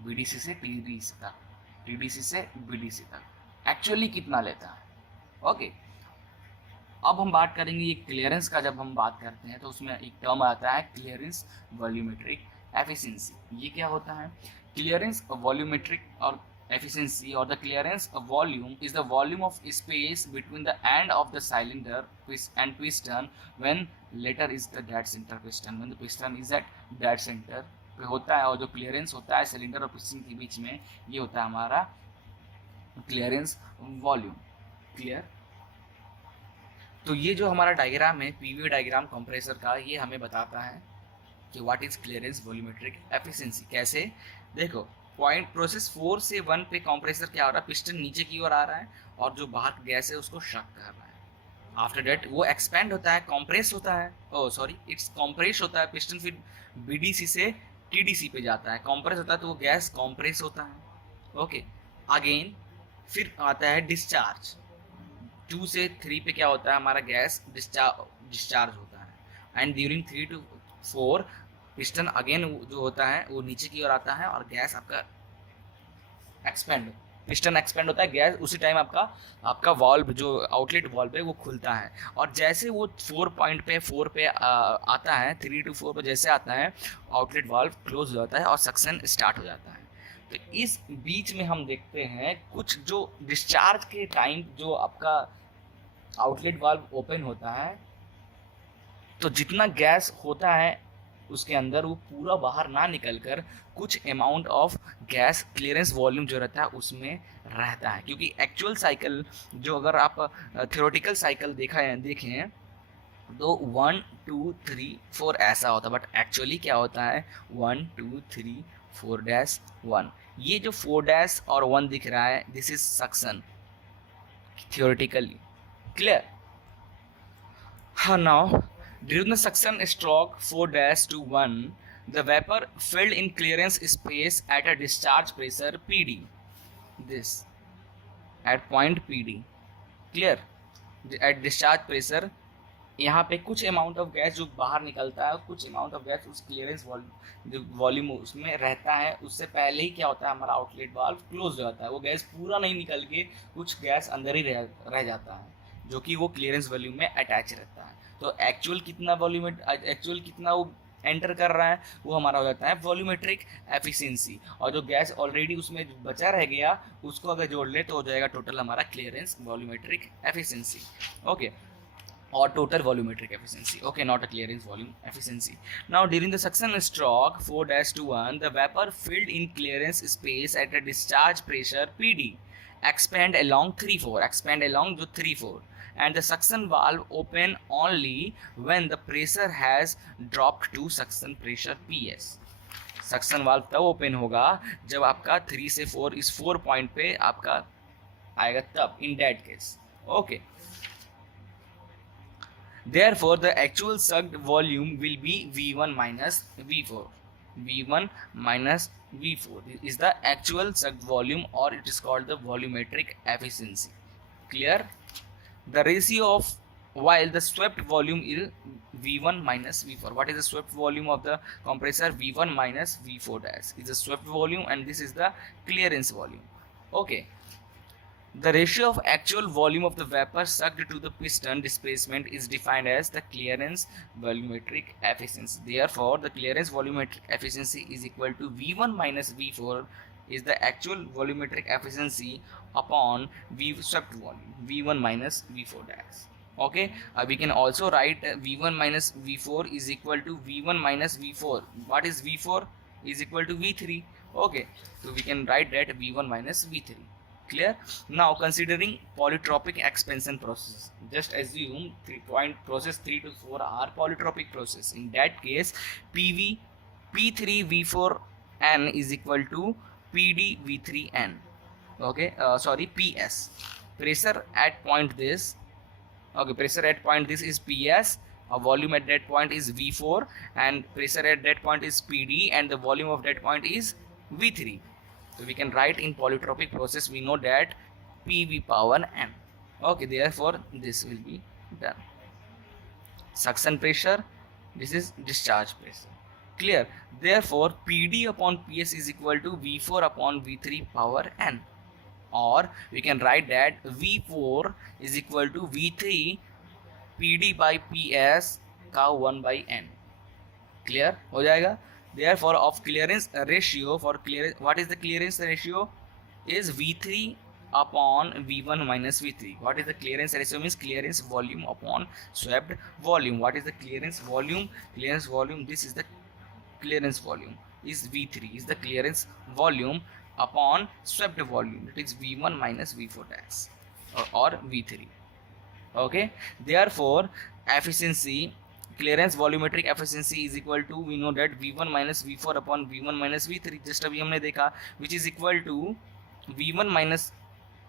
BDC से टीडीसी तक, टीडीसी से बीडीसी तक एक्चुअली कितना लेता है। ओके, अब हम बात करेंगे ये क्लियरेंस का। जब हम बात करते हैं तो उसमें एक टर्म आता है क्लियरेंस वॉल्यूमेट्रिक एफिशिएंसी। ये क्या होता है? क्लियरेंस वॉल्यूमेट्रिक और efficiency or the clearance volume is the volume of space between the end of the cylinder and piston when later is the dead center piston, when the piston is at dead center पे होता है। और जो clearance होता है cylinder और piston के बीच में, ये होता है हमारा क्लियरेंस वॉल्यूम। क्लियर? तो ये जो हमारा डायग्राम है, पीवी डायग्राम कंप्रेसर का, ये हमें बताता है कि what is clearance volumetric efficiency. कैसे? देखो, पॉइंट प्रोसेस 4 से 1 पे कंप्रेसर क्या हो रहा है, पिस्टन नीचे की ओर आ रहा है और जो बाहर गैस है उसको शक कर रहा है। आफ्टर डेट वो एक्सपेंड होता है, कॉम्प्रेस होता है, इट्स कॉम्प्रेस होता है पिस्टन, फिर बीडीसी से टीडीसी पे जाता है, कॉम्प्रेस होता है तो वो गैस कॉम्प्रेस होता है। ओके, अगेन फिर आता है डिस्चार्ज। 2 से 3 पे क्या होता है, हमारा गैस डिस्चार्ज होता है and during 3 to 4 piston again जो होता है वो नीचे की ओर आता है और गैस आपका पिस्टन एक्सपेंड होता है, गैस उसी टाइम आपका वाल्व जो आउटलेट वाल्व है वो खुलता है। और जैसे वो 4 पे आता है, 3 to 4 पे जैसे आता है, आउटलेट वाल्व क्लोज हो जाता है और सक्शन स्टार्ट हो जाता है। तो इस बीच में हम देखते हैं कुछ जो डिस्चार्ज के टाइम जो आपका आउटलेट वाल्व ओपन होता है, तो जितना गैस होता है उसके अंदर वो पूरा बाहर ना निकल कर कुछ amount of gas clearance volume जो रहता है उसमें रहता है। क्योंकि एक्चुअल साइकिल जो, अगर आप थ्योरेटिकल साइकिल देखें तो 1 2 3 4 ऐसा होता है, बट एक्चुअली क्या होता है 1 2 3 4-1। ये जो 4- और 1 दिख रहा है, this is suction theoretically. Clear? हाँ, now during the suction stroke 4-1, the vapor filled in clearance space at a discharge pressure PD. This at point PD. Clear? At discharge pressure, यहाँ पे कुछ अमाउंट ऑफ गैस जो बाहर निकलता है, कुछ amount of gas उस क्लियरेंस वॉल्यूम उसमें रहता है। उससे पहले ही क्या होता है, हमारा आउटलेट वाल्व क्लोज हो जाता है, वो गैस पूरा नहीं निकल के कुछ गैस अंदर ही रह जाता है जो कि वो क्लियरेंस वॉल्यूम में अटैच रहता है। तो एक्चुअल कितना वो एंटर कर रहा है वो हमारा हो जाता है वॉल्यूमेट्रिक एफिशिएंसी। और जो गैस ऑलरेडी उसमें बचा रह गया उसको अगर जोड़ ले तो हो जाएगा टोटल हमारा clearance volumetric efficiency. Okay, or total volumetric efficiency. Okay, not a clearance volume efficiency. Now during the suction stroke 4-1, the vapor filled in clearance space at a discharge pressure PD expand along 3-4 and the suction valve open only when the pressure has dropped to suction pressure PS. Suction valve तब open होगा जब आपका 3 से 4 इस 4 point पे आपका आएगा, तब इन that case. Okay, therefore the actual sucked volume will be V1 minus V4. V1 minus V4 is the actual sucked volume, or it is called the volumetric efficiency. Clear? The ratio of, while the swept volume is V1 minus V4. What is the swept volume of the compressor? V1 minus V4 dash is the swept volume and this is the clearance volume. Okay. The ratio of actual volume of the vapor sucked to the piston displacement is defined as the clearance volumetric efficiency. Therefore, the clearance volumetric efficiency is equal to V1 minus V4 is the actual volumetric efficiency upon V swept volume, V1 minus V4 dash. Okay, we can also write V1 minus V4 is equal to V1 minus V4. What is V4? Is equal to V3. Okay, so we can write that V1 minus V3. Clear? Now considering polytropic expansion process, just assume process 3 to 4 are polytropic process. In that case, PV P3 V4 N is equal to PD V3 N. Okay, PS. Pressure at point this. Okay, pressure at point this is PS. Volume at that point is V4, and pressure at that point is PD, and the volume of that point is V3. So we can write in polytropic process, we know that PV power N. Okay, therefore this will be done. Suction pressure, this is discharge pressure. Clear? Therefore PD upon PS is equal to V4 upon V3 power N. Or we can write that V4 is equal to V3 PD by PS का 1 by N. Clear हो जाएगा? Therefore of clearance ratio, for clearance, what is the clearance ratio? Is V3 upon V1 minus V3. What is the clearance ratio? Means clearance volume upon swept volume. What is the clearance volume? Clearance volume, this is the clearance volume, is V3 is the clearance volume upon swept volume, it is V1 minus V4 dash or V3. Okay, therefore efficiency, clearance volumetric efficiency is equal to, we know that V1 minus V4 upon V1 minus V3, just अभी हमने देखा, which is equal to V1 minus,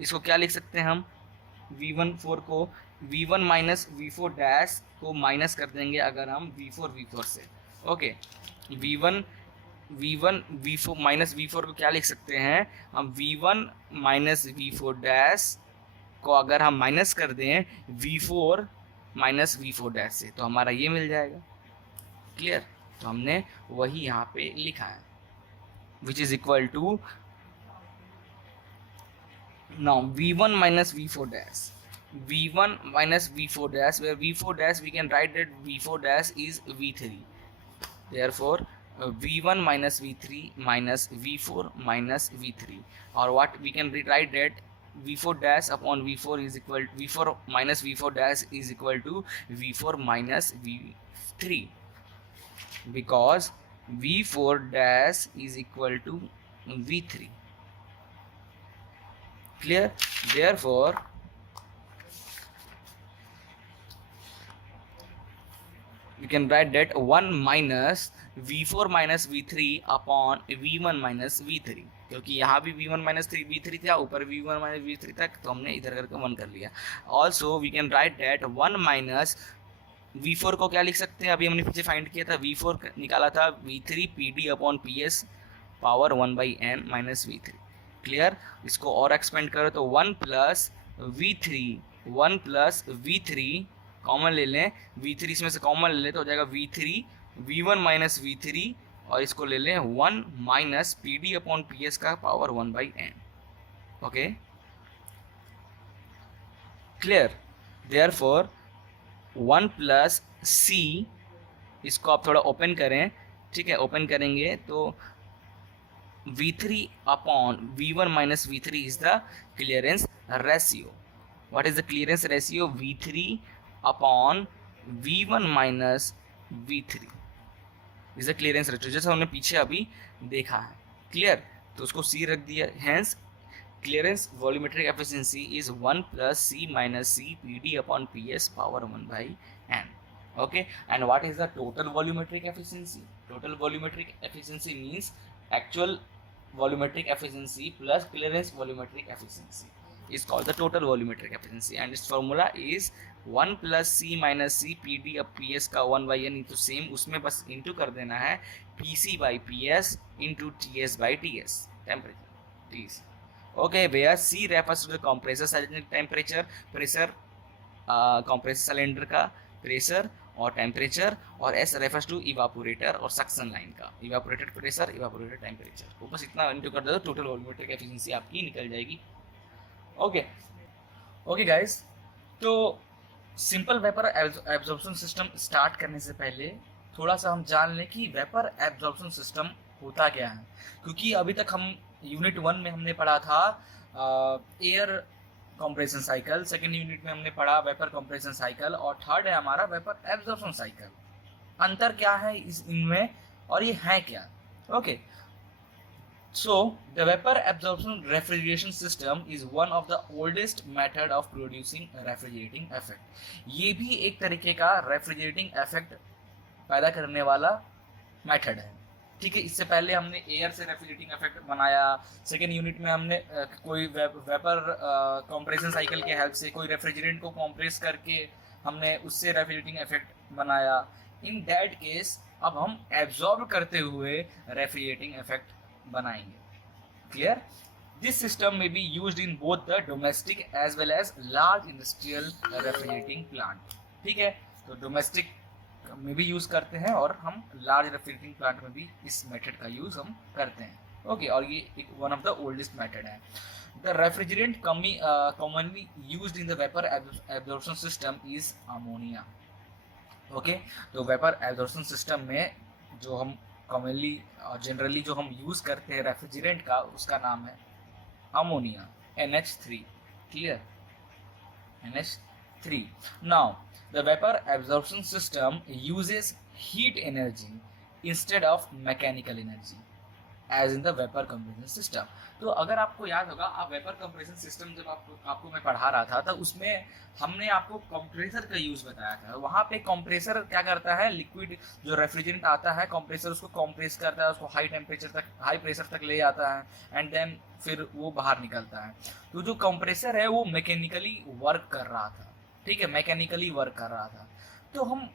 इसको क्या लिख सकते हैं हम, V14 को V1 माइनस V4 डैश को माइनस कर देंगे अगर हम V4 से. Okay, V1 V4 minus V4 को क्या लिख सकते हैं हम, V1 माइनस V4 डैश को अगर हम माइनस कर दें V4 माइनस V4 डैश से, तो हमारा ये मिल जाएगा. क्लियर? तो हमने वही यहाँ पे लिखा है, which is equal to now V1 minus V4 dash, V1 minus V4 dash, where V4 dash we can write that V4 dash is V3. Therefore V1 minus V3 minus V4 minus V3, or what we can rewrite that V4 dash upon V4 is equal to V4 minus V4 dash is equal to V4 minus V3, because V4 dash is equal to V3. Clear? Therefore we can write that 1 minus V4 minus V3 upon V1 minus V3, क्योंकि यहाँ भी V1 minus V3 था, ऊपर V1 minus V3 था, तो हमने इधर करके 1 कर लिया. Also we can write that 1 minus V4 को क्या लिख सकते हैं, अभी हमने पीछे फाइंड किया था, V4 निकाला था V3 PD upon PS power 1 by N minus V3. Clear? इसको और एक्सपेंड करो तो 1 प्लस V3 कॉमन ले लें, V3 इसमें से कॉमन ले लें तो हो जाएगा V3 V1 माइनस V3, और इसको ले लें 1 माइनस PD अपॉन PS का power 1 by N. Okay, clear? Therefore 1 plus C, इसको आप थोड़ा ओपन करें, ठीक है, ओपन करेंगे तो V3 upon V1 minus V3 is the clearance ratio. What is the clearance ratio? V3 upon V1 minus V3 is the clearance ratio, जैसा हमने पीछे अभी देखा है. क्लियर? तो उसको C रख दिया. Hence clearance volumetric efficiency is 1 plus C minus C PD upon PS power 1 by N. Okay, and what is the total volumetric efficiency? Total volumetric efficiency means actual volumetric efficiency plus clearance volumetric efficiency is called the total volumetric efficiency, and its formula is 1 plus C minus C PD अब PS का 1 by N, तो same उसमें बस into कर देना है PC by PS into TS by TS, temperature TS. Okay, where C refers to the compressor cylinder temperature, pressure compressor cylinder का pressure और टेम्परेचर, और S रेफर्स टू इवापोरेटर और सक्शन लाइन का इवापोरेटेड प्रेशर, इवापोरेटेड टेम्परेचर. वो बस इतना into कर दो तो टोटल वॉल्यूमेट्रिक एफिशिएंसी आपकी निकल जाएगी. ओके ओके गाइस, तो simple vapour absorption system start करने से पहले थोड़ा सा हम जान लें कि वेपर एब्जॉर्प्शन सिस्टम होता क्या है, क्योंकि अभी तक हम यूनिट 1 में हमने पढ़ा था air compression cycle, second unit में हमने पढ़ा वेपर कंप्रेशन साइकिल, और थर्ड है हमारा वेपर एब्जॉर्प्शन साइकिल। अंतर क्या है इनमें और ये है क्या? Okay, so the vapor absorption refrigeration system is one of the oldest method of producing refrigerating effect। ये भी एक तरीके का रेफ्रिजरेटिंग इफेक्ट पैदा करने वाला मेथड है, ठीक है। इससे पहले हमने एयर से रेफ्रिजरेटिंग इफेक्ट बनाया, सेकेंड यूनिट में हमने कोई वेपर कंप्रेशन साइकिल के हेल्प से कोई रेफ्रिजरेंट को कंप्रेस करके हमने उससे रेफ्रिजरेटिंग इफेक्ट बनाया। इन दैट केस अब हम एब्जॉर्ब करते हुए रेफ्रिजरेटिंग इफेक्ट बनाएंगे। क्लियर? दिस सिस्टम में be used in both the domestic as well as large industrial refrigerating plant, ठीक है। तो डोमेस्टिक में भी यूज करते हैं और हम लार्ज रेफ्रिजरेटिंग प्लांट में भी इस मेथड का यूज हम करते हैं। ओके, और ये एक one of the oldest method है। The refrigerant commonly used in the vapour absorption system is ammonia. Okay, तो वेपर एब्जॉर्प्शन सिस्टम में जो हम कॉमनली और जनरली जो हम यूज करते हैं रेफ्रिजरेंट का, उसका नाम है ammonia, NH3। Clear? NH3। Now the vapour absorption system uses heat energy instead of mechanical energy as in the vapour compression system. तो अगर आपको याद होगा, आप वेपर कंप्रेशन सिस्टम जब आपको मैं पढ़ा रहा था, तो उसमें हमने आपको कंप्रेसर का यूज बताया था। वहाँ पे कंप्रेसर क्या करता है, लिक्विड जो रेफ्रिजरेंट आता है, कंप्रेसर उसको कंप्रेस करता है, उसको हाई टेम्परेचर तक, हाई प्रेशर तक ले आता है, एंड देन फिर वो बाहर निकलता है। तो जो कंप्रेसर है वो मैकेनिकली वर्क कर रहा था, ठीक है, मैकेनिकली वर्क कर रहा था। तो हम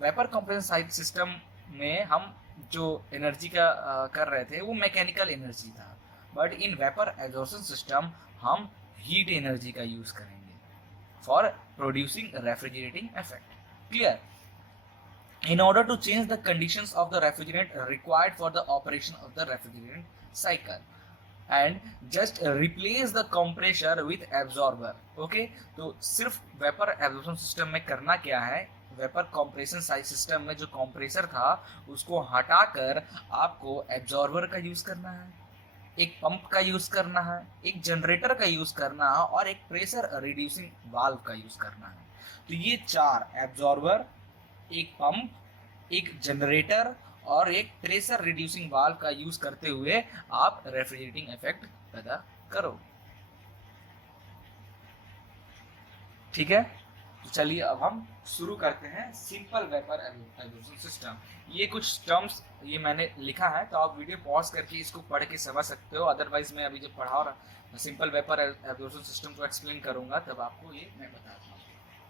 वेपर कंप्रेशन सिस्टम में हम जो एनर्जी का कर रहे थे वो मैकेनिकल एनर्जी था, but in vapour absorption system हम हीट एनर्जी का यूज करेंगे for producing refrigerating effect. Clear? In order to change the conditions of the refrigerant required for the operation of the refrigerant cycle and just replace the compressor with absorber। okay, तो सिर्फ vapour absorption system में करना क्या है, vapour compression system में जो compressor था उसको हटाकर आपको एब्जॉर्बर का यूज करना है, एक पंप का यूज करना है, एक जनरेटर का यूज करना है, और एक प्रेशर रिड्यूसिंग वाल्व का यूज करना है। तो ये चार, एब्जॉर्बर, एक पंप, एक जनरेटर और एक प्रेशर रिड्यूसिंग वाल्व का यूज करते हुए आप रेफ्रिजरेटिंग इफेक्ट पैदा करो। ठीक है, तो चलिए अब हम शुरू करते हैं सिंपल वेपर एब्जॉर्प्शन सिस्टम। ये कुछ टर्म्स ये मैंने लिखा है, तो आप वीडियो पॉज करके इसको पढ़ के समझ सकते हो। अदरवाइज मैं अभी जब पढ़ा रहा सिंपल वेपर एब्जॉर्प्शन सिस्टम को एक्सप्लेन करूंगा तब आपको ये मैं बताता हूँ।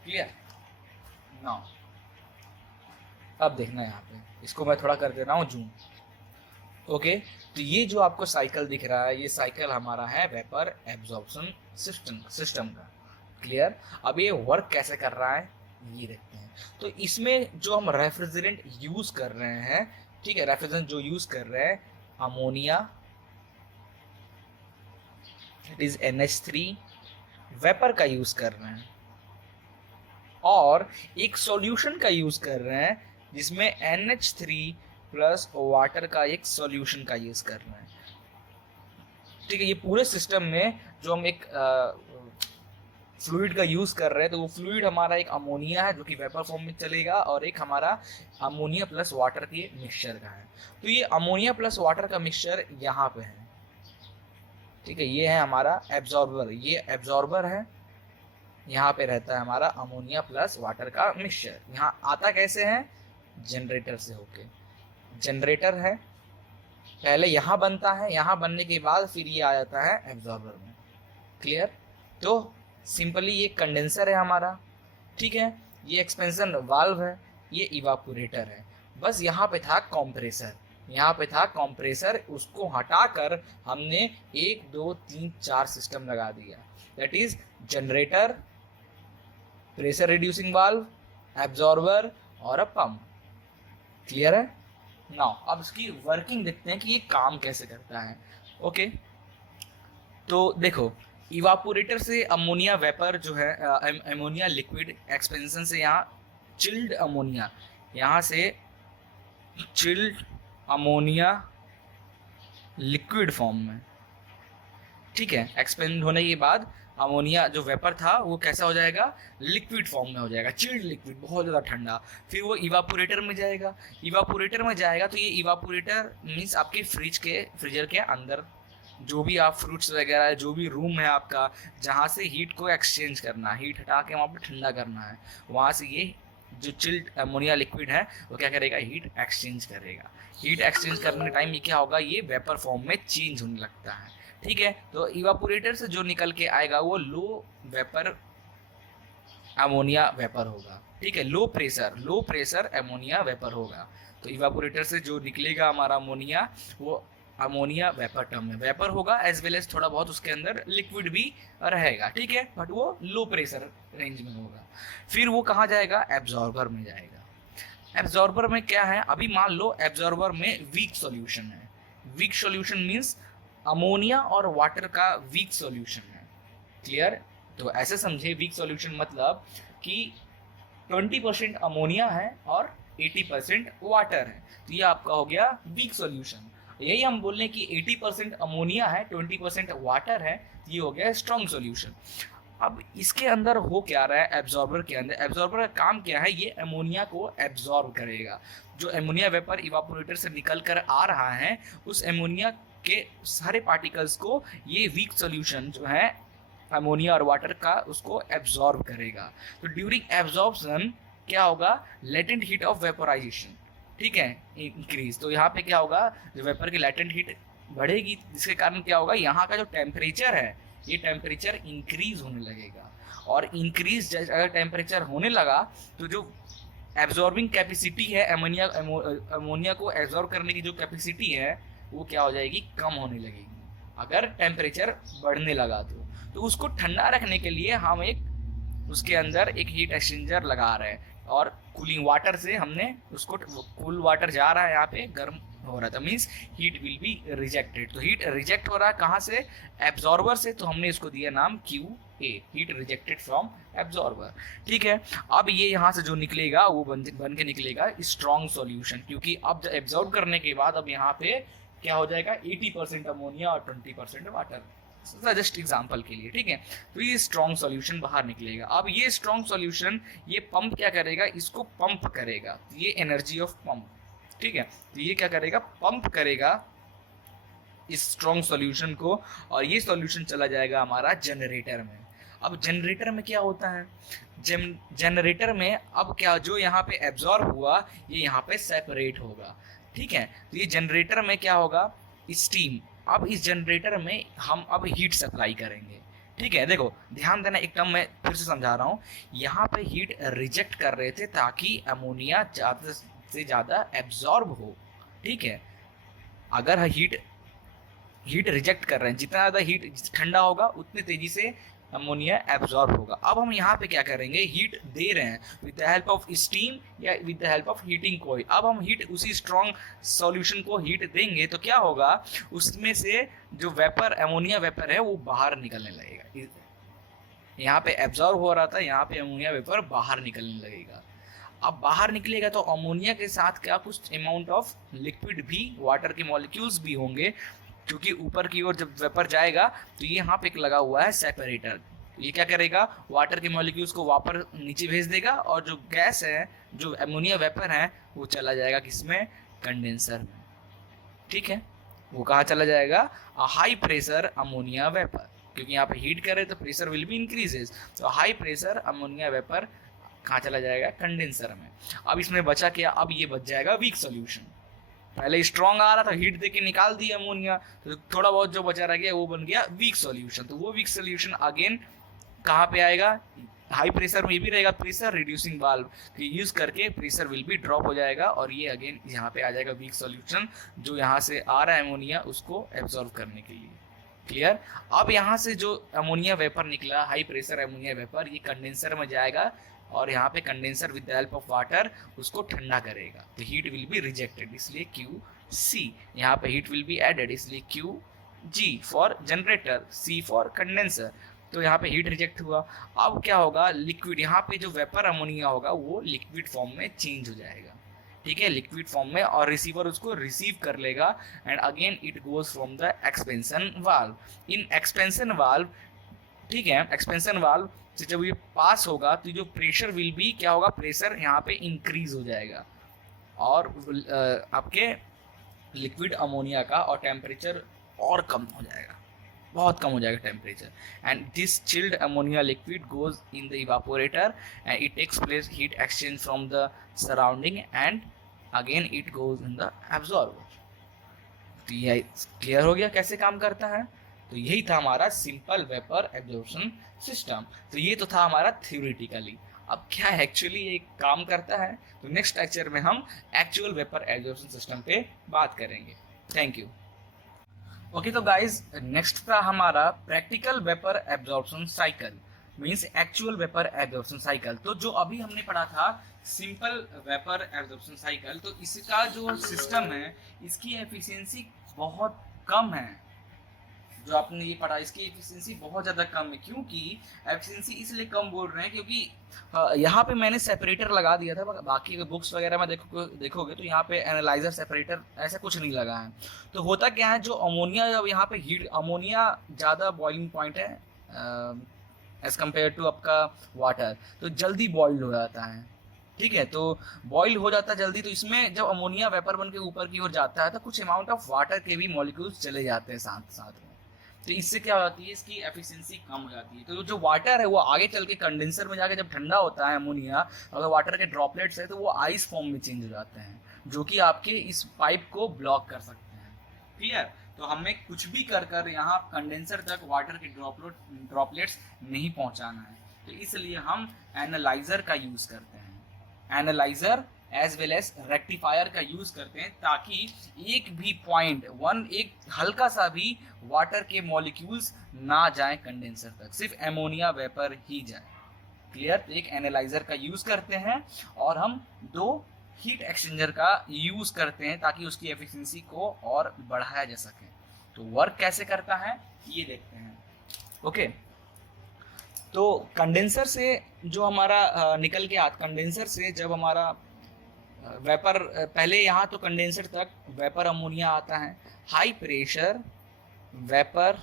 क्लियर? नाउ अब देखना यहाँ पे, इसको मैं थोड़ा कर दे रहा हूँ जूम। ओके, तो ये जो आपको साइकिल दिख रहा है, ये साइकिल हमारा है वेपर एब्जॉर्प्शन सिस्टम का। क्लियर? अब ये वर्क कैसे कर रहा है ये देखते हैं। तो इसमें जो हम रेफ्रिजरेंट यूज कर रहे हैं, ठीक है, रेफ्रिजरेंट जो यूज कर रहे हैं, ammonia, it is NH3, vapour का यूज कर रहे हैं, और एक सॉल्यूशन का यूज कर रहे हैं जिसमें NH3 प्लस वाटर का एक सॉल्यूशन का यूज कर रहे हैं। ठीक है, ये पूरे सिस्टम में जो हम एक फ्लूइड का यूज कर रहे हैं, तो वो फ्लूइड हमारा एक अमोनिया है जो कि वेपर फॉर्म में चलेगा, और एक हमारा अमोनिया प्लस वाटर के मिक्सचर का है। तो ये अमोनिया प्लस वाटर का मिक्सचर यहाँ पे है। ठीक है, ये है हमारा एब्जॉर्बर, ये एब्जॉर्बर है, यहाँ पे रहता है हमारा अमोनिया प्लस वाटर का मिक्सचर। यहाँ आता कैसे है? जनरेटर से होके। जनरेटर है, पहले यहाँ बनता है, यहाँ बनने के बाद फिर ये आ जाता है एब्जॉर्बर में। क्लियर? तो सिंपली ये कंडेंसर है हमारा, ठीक है, ये एक्सपेंशन वाल्व है, ये इवापोरेटर है। बस यहाँ पे था कंप्रेसर, यहाँ पे था कंप्रेसर, उसको हटाकर हमने 1 2 3 4 सिस्टम लगा दिया। That is generator, pressure reducing valve, absorber और अ पंप। क्लियर है? नाउ अब इसकी वर्किंग देखते हैं कि ये काम कैसे करता है। ओके, तो देखो, इवापोरेटर से अमोनिया वेपर जो है, अमोनिया लिक्विड एक्सपेंशन से यहाँ चिल्ड अमोनिया, यहाँ से चिल्ड अमोनिया लिक्विड फॉर्म में, ठीक है, एक्सपेंड होने के बाद अमोनिया जो वेपर था वो कैसा हो जाएगा, लिक्विड फॉर्म में हो जाएगा, चिल्ड लिक्विड, बहुत ज़्यादा ठंडा। फिर वो इवापोरेटर में जाएगा, इवापोरेटर में जाएगा तो ये इवापोरेटर मीन्स आपके फ्रीजर के अंदर जो भी आप फ्रूट्स वगैरह, जो भी रूम है आपका जहाँ से हीट को एक्सचेंज करना है, हीट हटा के वहाँ पर ठंडा करना है, वहाँ से ये जो चिल्ड अमोनिया लिक्विड है वो क्या करेगा, हीट एक्सचेंज करेगा। हीट एक्सचेंज करने के टाइम ये क्या होगा, ये वेपर फॉर्म में चेंज होने लगता है, ठीक है। तो इवापोरेटर से जो निकल के आएगा वो लो वेपर अमोनिया वेपर होगा, ठीक है, लो प्रेशर अमोनिया वेपर होगा। तो इवापोरेटर से जो निकलेगा हमारा अमोनिया वो अमोनिया वेपर टर्म में वेपर होगा, एज वेल एज थोड़ा बहुत उसके अंदर लिक्विड भी रहेगा, ठीक है, बट वो लो प्रेशर रेंज में होगा। फिर वो कहाँ जाएगा, एब्जॉर्बर में जाएगा। एब्जॉर्बर में क्या है, अभी मान लो एब्जॉर्बर में वीक सॉल्यूशन है। वीक सॉल्यूशन मीन्स अमोनिया और वाटर का वीक सॉल्यूशन है, क्लियर। तो ऐसे समझे, वीक सॉल्यूशन मतलब कि 20% अमोनिया है और 80% वाटर है, तो ये आपका हो गया वीक सॉल्यूशन। यही हम बोल रहे हैं कि 80% अमोनिया है, 20% वाटर है, ये हो गया स्ट्रॉन्ग सॉल्यूशन। अब इसके अंदर हो क्या रहा है, एब्जॉर्बर के अंदर, एब्जॉर्बर का काम क्या है, ये अमोनिया को एब्जॉर्ब करेगा। जो अमोनिया वेपर इवापोरेटर से निकल कर आ रहा है, उस अमोनिया के सारे पार्टिकल्स को ये वीक सॉल्यूशन जो है अमोनिया और वाटर का उसको एब्जॉर्ब करेगा। तो ड्यूरिंग एब्जॉर्प्शन क्या होगा, लेटेंट हीट ऑफ वेपोराइजेशन, ठीक है, इंक्रीज। तो यहाँ पे क्या होगा, जो वेपर की लेटेंट हीट बढ़ेगी, जिसके कारण क्या होगा, यहाँ का जो टेम्परेचर है ये टेम्परेचर इंक्रीज होने लगेगा। और इंक्रीज अगर टेम्परेचर होने लगा तो जो एब्जॉर्बिंग कैपेसिटी है अमोनिया को एब्जॉर्ब करने की जो कैपेसिटी है वो क्या हो जाएगी, कम होने लगेगी अगर टेम्परेचर बढ़ने लगा। तो उसको ठंडा रखने के लिए हम उसके अंदर एक हीट एक्सचेंजर लगा रहे हैं, और कूलिंग वाटर से हमने उसको, कूल वाटर जा रहा है यहाँ पे, गर्म हो रहा था, means heat will be rejected. तो हीट रिजेक्ट हो रहा है कहाँ से, एब्जॉर्बर से, तो हमने इसको दिया नाम QA, heat rejected from absorber, ठीक है। अब ये यहाँ से जो निकलेगा वो बन के निकलेगा स्ट्रॉन्ग सॉल्यूशन, क्योंकि अब एब्जॉर्ब करने के बाद अब यहाँ पे क्या हो जाएगा, 80% अमोनिया और 20% वाटर, जस्ट एग्जांपल के लिए, ठीक है। तो ये स्ट्रॉन्ग सॉल्यूशन बाहर निकलेगा। अब ये स्ट्रॉन्ग सॉल्यूशन ये पंप क्या करेगा, इसको पंप करेगा, ये एनर्जी ऑफ पंप, ठीक है। तो ये क्या करेगा, पंप करेगा इस स्ट्रॉन्ग सॉल्यूशन को, और ये सॉल्यूशन चला जाएगा हमारा जनरेटर में। अब जनरेटर में क्या होता है, जनरेटर में अब क्या, जो यहाँ पे एब्जॉर्ब हुआ ये यहाँ पे सेपरेट होगा, ठीक है। तो ये जनरेटर में क्या होगा, स्टीम। अब इस जनरेटर में हम अब हीट सप्लाई करेंगे, ठीक है। देखो ध्यान देना, एक टर्म मैं फिर से समझा रहा हूँ, यहाँ पे हीट रिजेक्ट कर रहे थे ताकि अमोनिया ज़्यादा से ज़्यादा एब्जॉर्ब हो, ठीक है। अगर हीट रिजेक्ट कर रहे हैं, जितना ज़्यादा हीट ठंडा होगा उतनी तेज़ी से अमोनिया एब्जॉर्ब होगा। अब हम यहाँ पे क्या करेंगे, हीट दे रहे हैं with the help of steam या with the help of heating coil. अब हम हीट उसी स्ट्रॉन्ग सॉल्यूशन को हीट देंगे तो क्या होगा, उसमें से जो वेपर अमोनिया वेपर है वो बाहर निकलने लगेगा। यहाँ पे एब्जॉर्ब हो रहा था, यहाँ पे अमोनिया वेपर बाहर निकलने लगेगा। अब बाहर निकलेगा तो अमोनिया के साथ क्या, कुछ अमाउंट ऑफ लिक्विड भी, वाटर के मॉलिक्यूल्स भी होंगे, क्योंकि ऊपर की ओर जब वेपर जाएगा तो ये यहाँ पे एक लगा हुआ है सेपरेटर। ये क्या करेगा, वाटर के मॉलिक्यूल्स को वापस नीचे भेज देगा, और जो गैस है, जो अमोनिया वेपर है, वो चला जाएगा किसमें, कंडेंसर में, ठीक है। वो कहाँ चला जाएगा, हाई प्रेशर अमोनिया वेपर, क्योंकि यहाँ पे हीट करे तो प्रेशर विल बी इंक्रीजेस, तो हाई प्रेशर अमोनिया वेपर कहाँ चला जाएगा, कंडेंसर में। अब इसमें बचा क्या, अब ये बच जाएगा वीक सॉल्यूशन। पहले स्ट्रॉन्ग आ रहा था, हीट देके निकाल दिया अमोनिया, तो थोड़ा बहुत जो बचा रह गया वो बन गया वीक सॉल्यूशन। तो वो वीक सॉल्यूशन अगेन कहाँ पे आएगा, हाई प्रेशर में भी रहेगा, प्रेशर रिड्यूसिंग वाल्व यूज करके प्रेशर विल भी ड्रॉप हो जाएगा, और ये अगेन यहाँ पे आ जाएगा वीक सॉल्यूशन, जो यहाँ से आ रहा है अमोनिया उसको एब्जॉर्व करने के लिए, क्लियर। अब यहाँ से जो अमोनिया वेपर निकला, हाई प्रेशर अमोनिया वेपर, ये कंडेंसर में जाएगा, और यहाँ पे condenser with the help of water उसको ठंडा करेगा, तो हीट विल बी रिजेक्टेड, इसलिए QC। यहाँ पे हीट विल बी एडेड, इसलिए G for generator, C for condenser. तो यहाँ पे हीट रिजेक्ट हुआ। अब क्या होगा, लिक्विड, यहाँ पे जो वेपर अमोनिया होगा वो लिक्विड फॉर्म में चेंज हो जाएगा, ठीक है, लिक्विड फॉर्म में, और रिसीवर उसको रिसीव कर लेगा and again it goes from the expansion valve. In expansion valve, ठीक है, एक्सपेंशन वाल्व से जब ये पास होगा तो जो प्रेशर विल बी क्या होगा, प्रेशर यहाँ पे इंक्रीज हो जाएगा और आपके लिक्विड अमोनिया का और टेम्परेचर और कम हो जाएगा, बहुत कम हो जाएगा temperature. And this chilled ammonia liquid goes in the evaporator and it takes place heat exchange from the surrounding and again it goes in the absorber. तो ये क्लियर हो गया कैसे काम करता है। तो यही था हमारा सिंपल वेपर एब्जॉर्प्शन सिस्टम। तो ये तो था हमारा थ्योरेटिकली। अब क्या एक्चुअली ये काम करता है, तो नेक्स्ट लेक्चर में हम एक्चुअल वेपर एब्जॉर्प्शन सिस्टम पे बात करेंगे। Thank you. ओके, तो गाइज नेक्स्ट था हमारा practical vapour absorption cycle, means actual vapour absorption cycle. तो जो अभी हमने पढ़ा था सिंपल वेपर एब्जॉर्प्शन साइकिल, तो इसका जो सिस्टम है इसकी एफिशिएंसी बहुत कम है। जो आपने ये पढ़ा इसकी एफिशिएंसी बहुत ज़्यादा कम है। क्योंकि एफिशिएंसी इसलिए कम बोल रहे हैं क्योंकि यहाँ पे मैंने सेपरेटर लगा दिया था, बाकी बुक्स वगैरह में देखोगे तो यहाँ पे एनालाइजर सेपरेटर ऐसा कुछ नहीं लगा है। तो होता क्या है, जो अमोनिया, जब यहाँ पे हीट, अमोनिया ज़्यादा बॉइलिंग पॉइंट है एज कम्पेयर टू आपका वाटर, तो जल्दी बॉइल्ड हो जाता है, ठीक है, तो बॉइल हो जाता है जल्दी। तो इसमें जब अमोनिया वेपर बन के ऊपर की ओर जाता है तो कुछ अमाउंट ऑफ वाटर के भी मॉलिक्यूल्स चले जाते हैं साथ साथ में। तो इससे क्या होती है, इसकी एफिशिएंसी कम हो जाती है। तो जो वाटर है वो आगे चल के कंडेंसर में जाके जब ठंडा होता है अमोनिया, अगर वाटर के ड्रॉपलेट्स है तो वो आइस फॉर्म में चेंज हो जाते हैं, जो कि आपके इस पाइप को ब्लॉक कर सकते हैं। क्लियर। तो हमें कुछ भी कर यहाँ कंडेंसर तक वाटर के ड्रॉपलेट्स नहीं पहुँचाना है, तो इसलिए हम एनालाइजर का यूज़ करते हैं। Analyser as well as rectifier का यूज करते हैं, ताकि एक भी पॉइंट एक हल्का सा भी वाटर के मॉलिक्यूल्स ना जाए कंडेंसर तक, सिर्फ एमोनिया वेपर ही जाए। क्लियर। तो एक एनालाइजर का यूज करते हैं और हम 2 हीट एक्सचेंजर का यूज करते हैं ताकि उसकी एफिशिएंसी को और बढ़ाया जा सके। तो वर्क कैसे करता है ये देखते हैं। ओके, तो कंडेंसर से जो हमारा निकल के कंडेंसर से जब हमारा वेपर, पहले यहाँ तो कंडेंसर तक वेपर अमोनिया आता है, हाई प्रेशर वेपर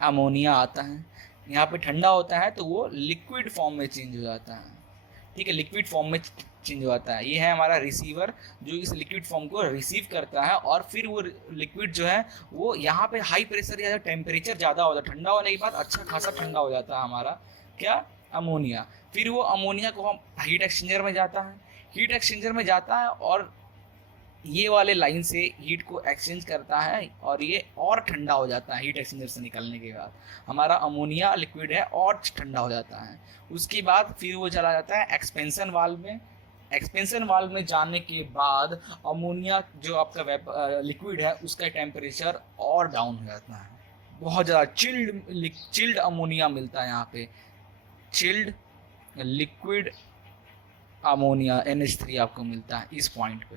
अमोनिया आता है, यहाँ पे ठंडा होता है तो वो लिक्विड फॉर्म में चेंज हो जाता है, ठीक है, लिक्विड फॉर्म में चेंज हो जाता है। ये है हमारा रिसीवर जो इस लिक्विड फॉर्म को रिसीव करता है, और फिर वो लिक्विड जो है वो यहाँ पे हाई प्रेशर या टेम्परेचर ज़्यादा हो जाता है, ठंडा होने के बाद अच्छा खासा ठंडा हो जाता है हमारा क्या, अमोनिया। फिर वो अमोनिया को हम हीट एक्सचेंजर में जाता है, हीट एक्सचेंजर में जाता है और ये वाले लाइन से हीट को एक्सचेंज करता है और ये और ठंडा हो जाता है। हीट एक्सचेंजर से निकलने के बाद हमारा अमोनिया लिक्विड है और ठंडा हो जाता है। उसके बाद फिर वो चला जाता है एक्सपेंशन वाल्व में। एक्सपेंशन वाल्व में जाने के बाद अमोनिया जो आपका लिक्विड है उसका टेम्परेचर और डाउन हो जाता है, बहुत ज़्यादा चिल्ड अमोनिया मिलता है यहाँ पे, चिल्ड लिक्विड अमोनिया NH3 आपको मिलता है इस पॉइंट पे।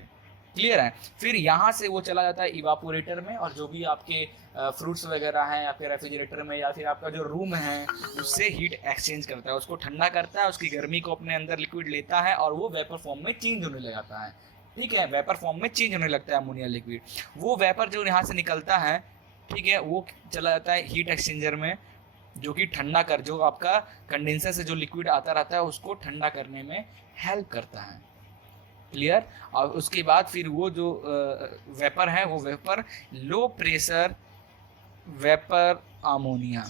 क्लियर है। फिर यहाँ से वो चला जाता है इवापोरेटर में, और जो भी आपके फ्रूट्स वगैरह हैं या फिर रेफ्रिजरेटर में या फिर आपका जो रूम है उससे हीट एक्सचेंज करता है, उसको ठंडा करता है, उसकी गर्मी को अपने अंदर लिक्विड लेता है और वो वेपर फॉर्म में चेंज होने लगाता है। ठीक है, वेपर फॉर्म में चेंज होने लगता है अमोनिया लिक्विड। वो वेपर जो यहाँ से निकलता है, ठीक है, वो चला जाता है हीट एक्सचेंजर में, जो कि ठंडा कर, जो आपका कंडेंसर से जो लिक्विड आता रहता है उसको ठंडा करने में हेल्प करता है। क्लियर। और उसके बाद फिर वो जो वेपर है वो vapour low pressure vapour ammonia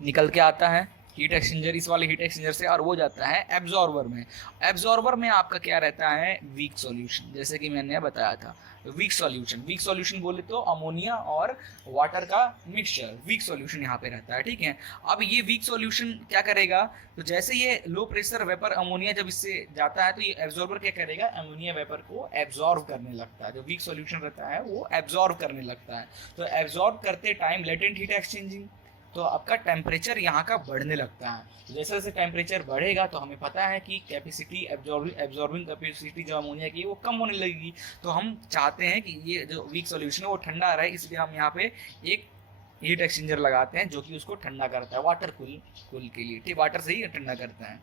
निकल के आता है हीट एक्सचेंजर, इस वाले हीट एक्सचेंजर से, और वो जाता है एब्जॉर्बर में। एब्जॉर्बर में आपका क्या रहता है, वीक सॉल्यूशन, जैसे कि मैंने बताया था वीक सॉल्यूशन बोले तो अमोनिया और वाटर का मिक्सचर, वीक सॉल्यूशन यहाँ पे रहता है। ठीक है, अब ये वीक सॉल्यूशन क्या करेगा, तो जैसे ये लो प्रेशर वेपर अमोनिया जब इससे जाता है तो ये एब्जॉर्बर क्या करेगा, अमोनिया वेपर को एब्जॉर्व करने लगता है। जो वीक सॉल्यूशन रहता है वो एब्जॉर्व करने लगता है। तो एब्जॉर्व करते टाइम लेटेंट हीट एक्सचेंजिंग, तो आपका टेम्परेचर यहाँ का बढ़ने लगता है। जैसे जैसे टेम्परेचर बढ़ेगा तो हमें पता है कि कैपेसिटी एब्जॉर्बिंग कैपेसिटी जो अमोनिया की है वो कम होने लगेगी। तो हम चाहते हैं कि ये जो वीक सॉल्यूशन है वो ठंडा रहे, इसलिए हम यहाँ पे एक हीट एक्सचेंजर लगाते हैं जो कि उसको ठंडा करता है, वाटर कूल के लिए, ठीक, वाटर से ही ठंडा करता है।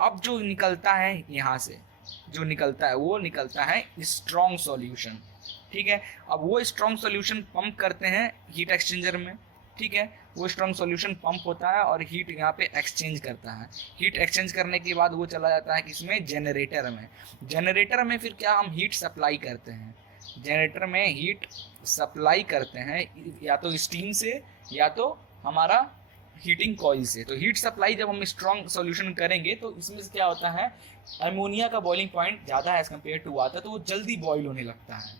अब जो निकलता है यहाँ से, जो निकलता है वो निकलता है स्ट्रॉन्ग सॉल्यूशन, ठीक है। अब वो स्ट्रॉन्ग सॉल्यूशन पंप करते हैं हीट एक्सचेंजर में, ठीक है। वो स्ट्रॉन्ग सॉल्यूशन पंप होता है और हीट यहाँ पे एक्सचेंज करता है। हीट एक्सचेंज करने के बाद वो चला जाता है किसमें, जनरेटर में। जनरेटर में फिर क्या, हम हीट सप्लाई करते हैं, जनरेटर में हीट सप्लाई करते हैं या तो स्टीम से या तो हमारा हीटिंग कॉइल से। तो हीट सप्लाई जब हम स्ट्रॉन्ग सॉल्यूशन करेंगे तो इसमें से क्या होता है, अमोनिया का बॉइलिंग पॉइंट ज़्यादा है एज कम्पेयर टू वाटर, तो वो जल्दी बॉयल होने लगता है,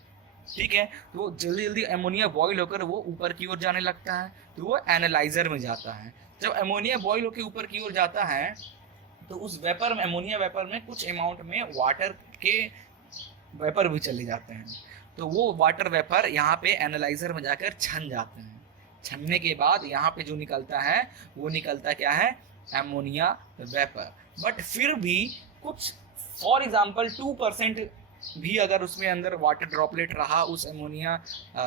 ठीक है। तो वो जल्दी जल्दी अमोनिया बॉयल होकर वो ऊपर की ओर जाने लगता है, तो वो एनालाइजर में जाता है। जब अमोनिया बॉयल होकर ऊपर की ओर जाता है तो उस वेपर में, अमोनिया वेपर में कुछ अमाउंट में वाटर के वेपर भी चले जाते हैं। तो वो वाटर वेपर यहाँ पे एनालाइजर में जाकर छन जाते हैं। छनने के बाद यहाँ पे जो निकलता है वो निकलता क्या है, अमोनिया वेपर। बट फिर भी कुछ, फॉर एग्जांपल 2% भी अगर उसमें अंदर वाटर ड्रॉपलेट रहा उस अमोनिया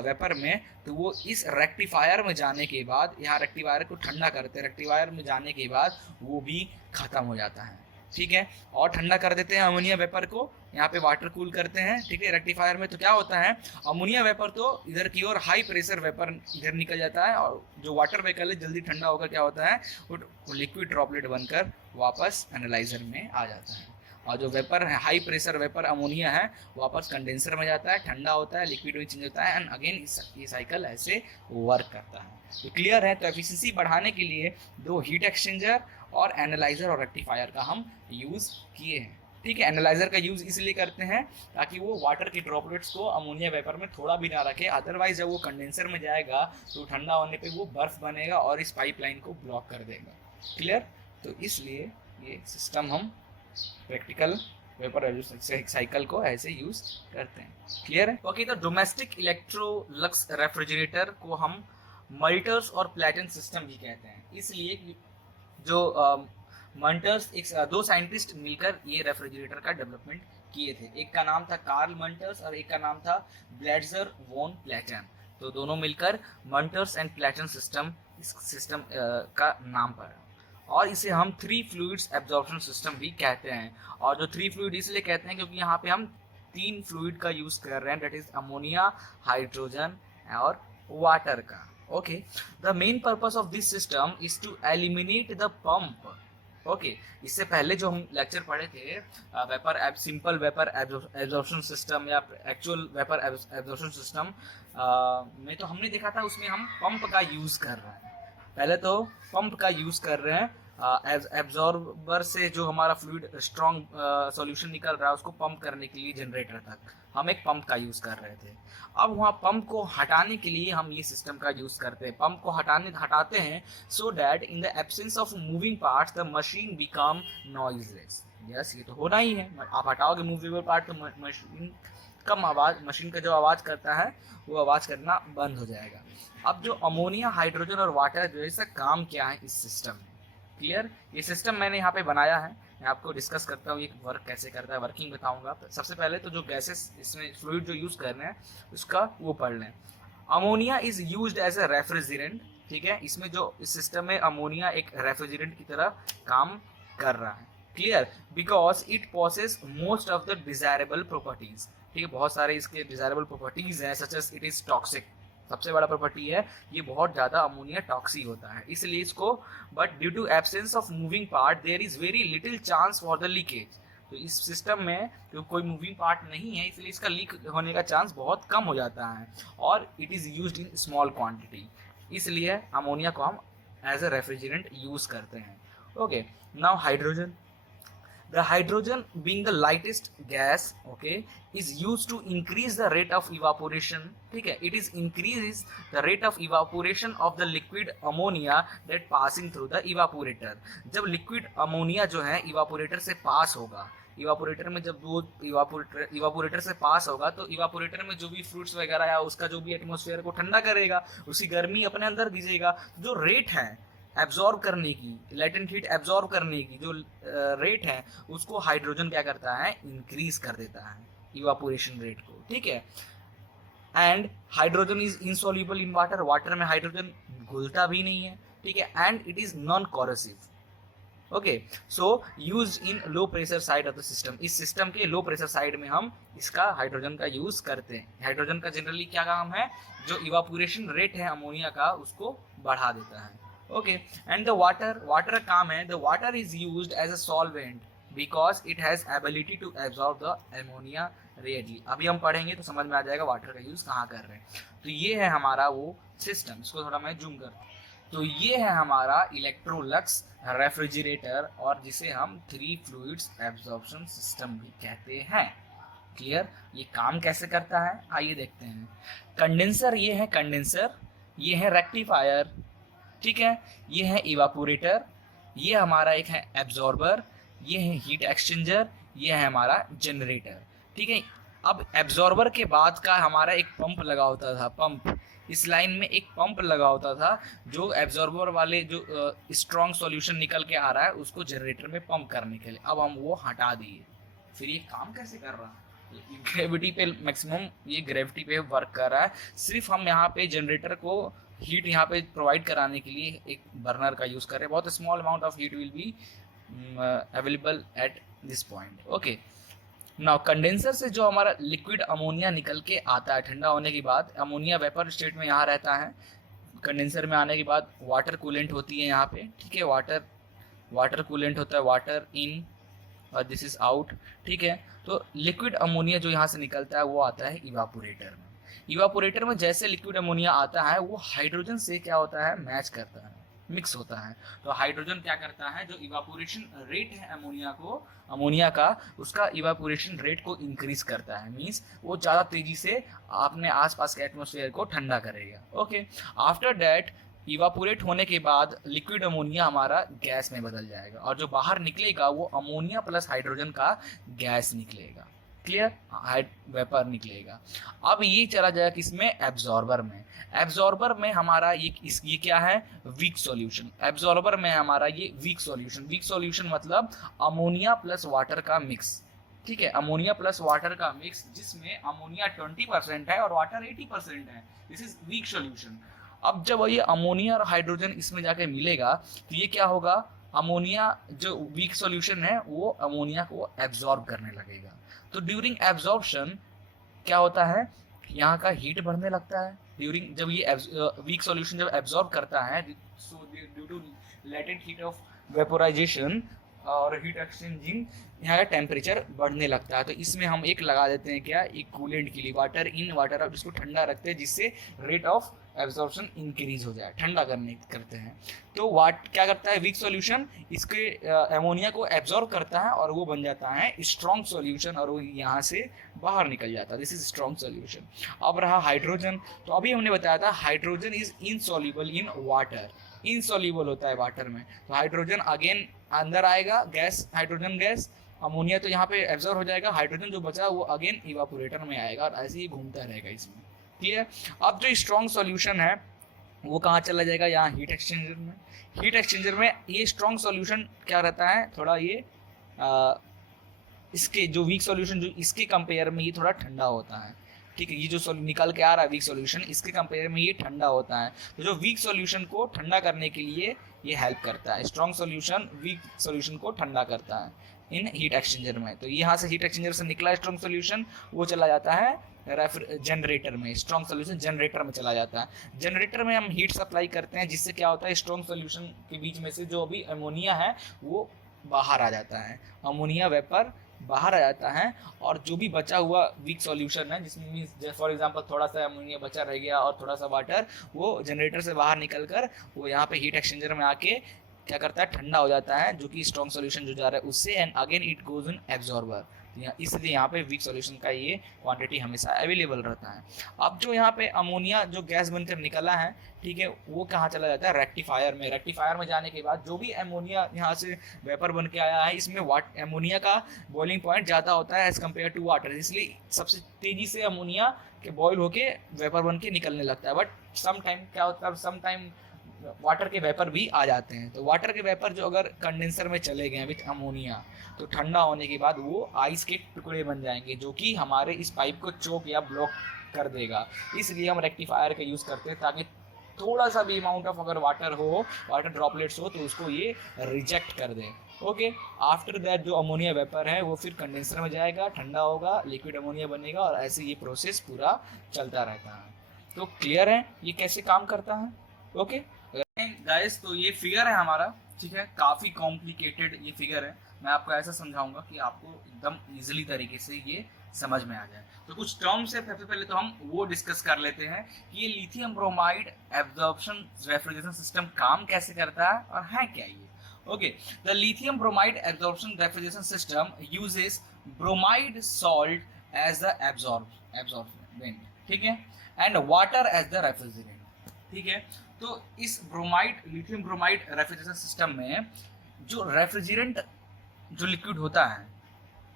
वेपर में, तो वो इस रेक्टिफायर में जाने के बाद, यहाँ रेक्टिफायर को ठंडा करते हैं, रेक्टिफायर में जाने के बाद वो भी ख़त्म हो जाता है, ठीक है। और ठंडा कर देते हैं अमोनिया वेपर को, यहाँ पे वाटर कूल करते हैं, ठीक है, रेक्टिफायर में। तो क्या होता है, अमोनिया वेपर तो इधर की ओर हाई प्रेशर वेपर इधर निकल जाता है और जो वाटर वेपर है जल्दी ठंडा होकर क्या होता है, वो लिक्विड ड्रॉपलेट बनकर वापस एनालाइजर में आ जाता है। और जो वेपर है, हाई प्रेशर वेपर अमोनिया है, वापस कंडेंसर में जाता है, ठंडा होता है, लिक्विड में चेंज होता है, एंड अगेन ये साइकिल ऐसे वर्क करता है। तो क्लियर है। तो एफिशिएंसी बढ़ाने के लिए दो हीट एक्सचेंजर और एनालाइजर और रेक्टिफायर का हम यूज़ किए हैं, ठीक है। एनालाइजर का यूज़ इसलिए करते हैं ताकि वो वाटर की ड्रॉपलेट्स को अमोनिया वेपर में थोड़ा भी ना रखे, अदरवाइज जब वो कंडेंसर में जाएगा तो ठंडा होने पे वो बर्फ़ बनेगा और इस पाइपलाइन को ब्लॉक कर देगा। क्लियर। तो इसलिए ये सिस्टम हम प्रैक्टिकल वेपर साइकिल को ऐसे यूज करते हैं। क्लियर है। ओके, तो डोमेस्टिक इलेक्ट्रोलक्स रेफ्रिजरेटर को हम मल्टर्स और प्लेटन सिस्टम भी कहते हैं, इसलिए कि जो मंटर्स, दो साइंटिस्ट मिलकर ये रेफ्रिजरेटर का डेवलपमेंट किए थे। एक का नाम था कार्ल मंटर्स और एक का नाम था ब्लेट्जर वॉन प्लेटन। तो दोनों मिलकर मंटर्स एंड प्लेटन सिस्टम, इस सिस्टम का नाम पड़ा और इसे हम 3 फ्लूइड्स एब्जॉर्प्शन सिस्टम भी कहते हैं। और जो 3 फ्लूइड इसलिए कहते हैं क्योंकि यहाँ पे हम 3 फ्लूइड का यूज कर रहे हैं, दैट इज अमोनिया, हाइड्रोजन और वाटर का। Okay, the main purpose of this system is to eliminate the pump. Okay, इससे पहले जो हम लेक्चर पढ़े थे vapour simple vapour absorption system या एक्चुअल वेपर एब्जॉर्प्शन सिस्टम में, तो हमने देखा था उसमें हम पंप का यूज कर रहे हैं। पहले तो पंप का यूज कर रहे हैं, एब्जॉर्बर से जो हमारा फ्लूइड स्ट्रॉन्ग सॉल्यूशन निकल रहा है उसको पंप करने के लिए जनरेटर तक हम एक पंप का यूज कर रहे थे। अब वहाँ पंप को हटाने के लिए हम ये सिस्टम का यूज करते हैं। पंप को हटाते हैं so that in the absence of moving parts the machine become noiseless. Yes, ये तो होना ही है। आप हटाओगे मूवेबल पार्ट तो मशीन कम आवाज, मशीन का जो आवाज करता है वो आवाज करना बंद हो जाएगा। अब जो अमोनिया, हाइड्रोजन और वाटर जो है, इसका काम क्या है इस सिस्टम में। क्लियर। ये सिस्टम मैंने यहाँ पे बनाया है, मैं आपको डिस्कस करता हूँ ये वर्क कैसे करता है, वर्किंग बताऊंगा। सबसे पहले तो जो गैसेस इसमें फ्लूइड जो यूज कर रहे हैं उसका वो पढ़ लें। Ammonia is used as a refrigerant, ठीक है। इसमें जो इस सिस्टम में अमोनिया एक रेफ्रिजरेंट की तरह काम कर रहा है। Clear, because it possess most of the desirable properties, ठीक है। बहुत सारे इसके डिजायरेबल प्रॉपर्टीज हैं, such as it is toxic. सबसे बड़ा प्रॉपर्टी है ये बहुत ज़्यादा अमोनिया टॉक्सिक होता है, इसलिए इसको, but due to absence of moving part there is very little chance for the leakage. तो इस सिस्टम में तो कोई मूविंग पार्ट नहीं है, इसलिए इसका लीक होने का चांस बहुत कम हो जाता है और it is used in small quantity, इसलिए अमोनिया को हम एज अ रेफ्रिजरेंट यूज करते हैं। Okay, now hydrogen. The hydrogen, being the lightest gas, okay, is used to increase the rate of evaporation. ठीक है, it is increases the rate of evaporation of the liquid ammonia that passing through the evaporator. जब liquid ammonia जो है evaporator से पास होगा, evaporator में जब वो इवापोरेटर से पास होगा तो इवापोरेटर में जो भी फ्रूट्स वगैरह या उसका जो भी एटमॉस्फेयर को ठंडा करेगा, उसकी गर्मी अपने अंदर खींचेगा। जो रेट है एब्जॉर्ब करने की, लेटेंट हीट एब्जॉर्ब करने की जो रेट है, उसको हाइड्रोजन क्या करता है, इंक्रीज कर देता है इवापोरेशन रेट को, ठीक है। And hydrogen is insoluble in water, water में हाइड्रोजन घुलता भी नहीं है, ठीक है। And it is non corrosive. Okay, so use in low pressure side of the system, इस सिस्टम के लो प्रेशर साइड में हम इसका हाइड्रोजन का यूज करते हैं। हाइड्रोजन का जनरली क्या काम है, जो इवापोरेशन रेट है अमोनिया का उसको बढ़ा देता है। ओके, एंड द वाटर काम है, the water is used as a solvent because it has ability to absorb the ammonia rarely. अभी हम पढ़ेंगे तो समझ में आ जाएगा वाटर का यूज कहाँ कर रहे हैं। तो ये है हमारा वो सिस्टम, इसको थोड़ा मैं जूम कर, तो ये है हमारा इलेक्ट्रोलक्स रेफ्रिजरेटर, और जिसे हम 3 फ्लूइड्स एब्जॉर्प्शन सिस्टम भी कहते हैं। क्लियर, ये काम कैसे करता है आइए देखते हैं। कंडेंसर, ये है कंडेंसर, ये है रेक्टिफायर, ठीक है, ये है इवापोरेटर, ये हमारा एक है एब्जॉर्बर, ये है हीट एक्सचेंजर, ये है हमारा जनरेटर, ठीक है। अब एब्जॉर्बर के बाद का हमारा एक पंप लगा होता था, पंप, इस लाइन में एक पंप लगा होता था जो एब्जॉर्बर वाले जो स्ट्रॉन्ग सॉल्यूशन निकल के आ रहा है उसको जनरेटर में पंप करने के लिए। अब हम वो हटा दिए, फिर ये काम कैसे कर रहा है, ग्रेविटी पे मैक्सिमम ये ग्रेविटी पे वर्क कर रहा है। सिर्फ हम यहाँ पे जनरेटर को हीट यहाँ पे प्रोवाइड कराने के लिए एक बर्नर का यूज़ कर रहे हैं। बहुत small amount of heat will be available at this point. Okay, now condenser से जो हमारा लिक्विड अमोनिया निकल के आता है ठंडा होने के बाद, अमोनिया वेपर स्टेट में यहाँ रहता है। कंडेंसर में आने के बाद वाटर कूलेंट होती है यहाँ पे, ठीक है, वाटर कूलेंट होता है, वाटर इन और दिस इज आउट, ठीक है। तो लिक्विड अमोनिया जो यहाँ से निकलता है वो आता है इवापोरेटर में। इवापोरेटर में जैसे लिक्विड अमोनिया आता है वो हाइड्रोजन से क्या होता है, मैच करता है, मिक्स होता है। तो हाइड्रोजन क्या करता है, जो इवापोरेशन रेट है अमोनिया का उसका इवापोरेशन रेट को इंक्रीज करता है, मींस वो ज़्यादा तेजी से अपने आसपास के एटमॉस्फेयर को ठंडा करेगा। ओके, आफ्टर दैट इवापोरेट होने के बाद लिक्विड अमोनिया हमारा गैस में बदल जाएगा, और जो बाहर निकलेगा वो अमोनिया प्लस हाइड्रोजन का गैस निकलेगा। क्लियर, वेपर निकलेगा। अब ये चला जाएगा किसमें, एब्जॉर्बर में। एब्जॉर्बर में हमारा ये क्या है, वीक सॉल्यूशन। एब्जॉर्बर में हमारा ये वीक सॉल्यूशन मतलब अमोनिया प्लस वाटर का मिक्स, ठीक है, अमोनिया प्लस वाटर का मिक्स जिसमें अमोनिया 20% है और वाटर 80% है, दिस इज वीक सॉल्यूशन। अब जब ये अमोनिया और हाइड्रोजन इसमें जाके मिलेगा तो ये क्या होगा, अमोनिया जो वीक सॉल्यूशन है वो अमोनिया को एब्जॉर्ब करने लगेगा। तो ड्यूरिंग एब्जॉर्प्शन क्या होता है, यहाँ का हीट बढ़ने लगता है। ड्यूरिंग जब ये वीक सॉल्यूशन जब एब्जॉर्ब करता है, so due to latent heat of vaporisation और हीट एक्सचेंजिंग, यहाँ का टेम्परेचर बढ़ने लगता है। तो इसमें हम एक लगा देते हैं क्या, एक कूलेंट के लिए वाटर इन वाटर आउट, जिसको ठंडा रखते हैं जिससे रेट ऑफ एब्जॉर्प्शन इंक्रीज हो जाए, ठंडा करते हैं। तो क्या करता है वीक सॉल्यूशन, इसके अमोनिया को एब्जॉर्ब करता है और वो बन जाता है स्ट्रॉन्ग सॉल्यूशन, और वो यहाँ से बाहर निकल जाता है, दिस इज स्ट्रॉन्ग सॉल्यूशन। अब रहा हाइड्रोजन, तो अभी हमने बताया था hydrogen is insoluble in water, insoluble होता है वाटर में। तो हाइड्रोजन अगेन अंदर आएगा, गैस, हाइड्रोजन गैस, अमोनिया तो यहाँ पे एब्जॉर्ब हो जाएगा, हाइड्रोजन जो बचा वो अगेन इवापोरेटर में आएगा और ऐसे ही घूमता रहेगा इसमें। क्लियर, अब जो स्ट्रॉन्ग सॉल्यूशन है वो कहाँ चला जाएगा, यहाँ हीट एक्सचेंजर में। हीट एक्सचेंजर में ये स्ट्रॉन्ग सॉल्यूशन क्या रहता है, थोड़ा ये इसके जो वीक सॉल्यूशन जो इसके कंपेयर में ये थोड़ा ठंडा होता है, ठीक है। ये जो निकल के आ रहा है वीक सॉल्यूशन, इसके कंपेयर में ये ठंडा होता है। तो जो वीक सॉल्यूशन को ठंडा करने के लिए ये हेल्प करता है, स्ट्रॉन्ग सॉल्यूशन वीक सॉल्यूशन को ठंडा करता है इन हीट एक्सचेंजर में। तो यहाँ से हीट एक्सचेंजर से निकला स्ट्रॉन्ग सॉल्यूशन वो चला जाता है जनरेटर में, स्ट्रॉन्ग सॉल्यूशन जनरेटर में चला जाता है। जनरेटर में हम हीट सप्लाई करते हैं जिससे क्या होता है, स्ट्रॉन्ग सॉल्यूशन के बीच में से जो अभी अमोनिया है वो बाहर आ जाता है, अमोनिया वेपर बाहर आ जाता है, और जो भी बचा हुआ वीक सॉल्यूशन है जिसमें मीन्स फॉर एग्जांपल थोड़ा सा अमोनिया बचा रह गया और थोड़ा सा वाटर, वो जनरेटर से बाहर निकलकर वो यहाँ पे हीट एक्सचेंजर में आके क्या करता है, ठंडा हो जाता है, जो कि स्ट्रॉन्ग सॉल्यूशन जो जा रहा है उससे, and again it goes in absorber. इसलिए यहाँ पे वीक सॉल्यूशन का ये क्वांटिटी हमेशा अवेलेबल रहता है। अब जो यहाँ पे अमोनिया जो गैस बनकर निकला है, ठीक है, वो कहाँ चला जाता है, रेक्टिफायर में। रेक्टिफायर में जाने के बाद जो भी अमोनिया यहाँ से वेपर बन के आया है, इसमें अमोनिया का बॉइलिंग पॉइंट ज़्यादा होता है एज कम्पेयर टू वाटर, इसलिए सबसे तेज़ी से अमोनिया के बॉयल होके वेपर बन के निकलने लगता है। बट सम टाइम क्या होता है, सम टाइम वाटर के वेपर भी आ जाते हैं। तो वाटर के वेपर जो अगर कंडेंसर में चले गए विथ अमोनिया, तो ठंडा होने के बाद वो आइस के टुकड़े बन जाएंगे, जो कि हमारे इस पाइप को चोक या ब्लॉक कर देगा। इसलिए हम रेक्टिफायर का यूज़ करते हैं, ताकि थोड़ा सा भी अमाउंट ऑफ अगर वाटर ड्रॉपलेट्स हो तो उसको ये रिजेक्ट कर दे। ओके, आफ्टर दैट जो अमोनिया वेपर है वो फिर कंडेंसर में जाएगा, ठंडा होगा, लिक्विड अमोनिया बनेगा, और ऐसे ये प्रोसेस पूरा चलता रहता है। तो क्लियर है ये कैसे काम करता है? ओके गाइस, तो ये फिगर है हमारा, ठीक है, काफ़ी कॉम्प्लिकेटेड ये फिगर है। मैं आपको ऐसा समझाऊंगा कि आपको एकदम इजीली तरीके से ये समझ में आ जाए। तो कुछ टर्म्स है, सबसे पहले तो हम वो डिस्कस कर लेते हैं कि ये lithium bromide absorption refrigeration system काम कैसे करता है और है क्या ये। Okay, the lithium bromide absorption refrigeration system uses bromide salt as the absorbent, ठीक है, and water as the refrigerant, ठीक है। तो इस लिथियम ब्रोमाइड रेफ्रिजरेशन सिस्टम में जो रेफ्रिजरेंट जो लिक्विड होता है,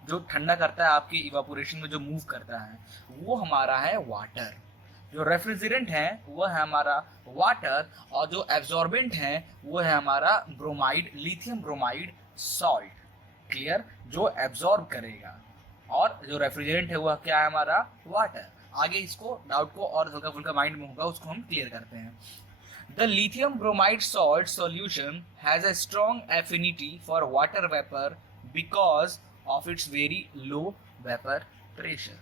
जो ठंडा करता है, आपकी इवापोरेशन में जो मूव करता है, वो हमारा है वाटर। जो रेफ्रिजरेंट है वो है हमारा वाटर, और जो एब्जॉर्बेंट है वो है हमारा bromide, lithium bromide salt. Clear, जो एब्जॉर्ब करेगा, और जो रेफ्रिजरेंट है वो क्या है हमारा वाटर। आगे इसको डाउट को और हल्का फुल्का माइंड में होगा, उसको हम क्लियर करते हैं। The lithium bromide salt solution has a strong affinity for water vapor because of its very low vapor pressure.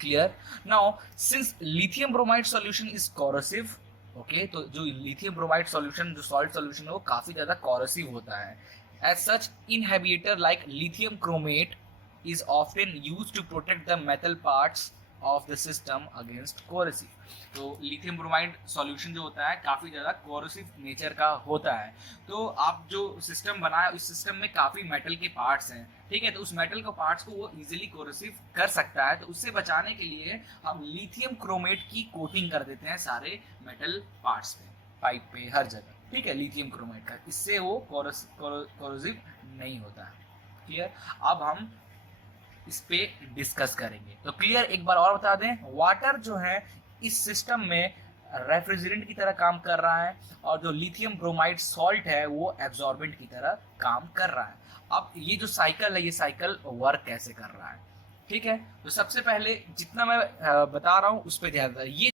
Clear? Now, since lithium bromide solution is corrosive, okay, तो जो lithium bromide solution जो salt solution है वो काफ़ी ज़्यादा corrosive होता है. As such, inhibitor like lithium chromate is often used to protect the metal parts of the system against corrosive. तो लिथियम ब्रोमाइड सॉल्यूशन जो होता है काफ़ी ज़्यादा कोरोसिव नेचर का होता है। तो आप जो सिस्टम बनाया, उस सिस्टम में काफ़ी मेटल के पार्ट्स हैं, ठीक है, तो उस मेटल के पार्ट्स को वो इजीली कोरोसिव कर सकता है। तो उससे बचाने के लिए हम लिथियम क्रोमेट की कोटिंग कर देते हैं सारे मेटल पार्ट्स पे, पाइप पे, हर जगह, ठीक है, लिथियम क्रोमेट का। इससे वो कोरोसिव नहीं होता है। क्लियर? अब हम इस पे डिस्कस करेंगे। तो क्लियर, एक बार और बता दें, वाटर जो है इस सिस्टम में रेफ्रिजरेंट की तरह काम कर रहा है, और जो लिथियम ब्रोमाइड सॉल्ट है वो एब्जॉर्बेंट की तरह काम कर रहा है। अब ये जो साइकिल है, ये साइकिल वर्क कैसे कर रहा है, ठीक है। तो सबसे पहले जितना मैं बता रहा हूँ उस पर ध्यान दें। ये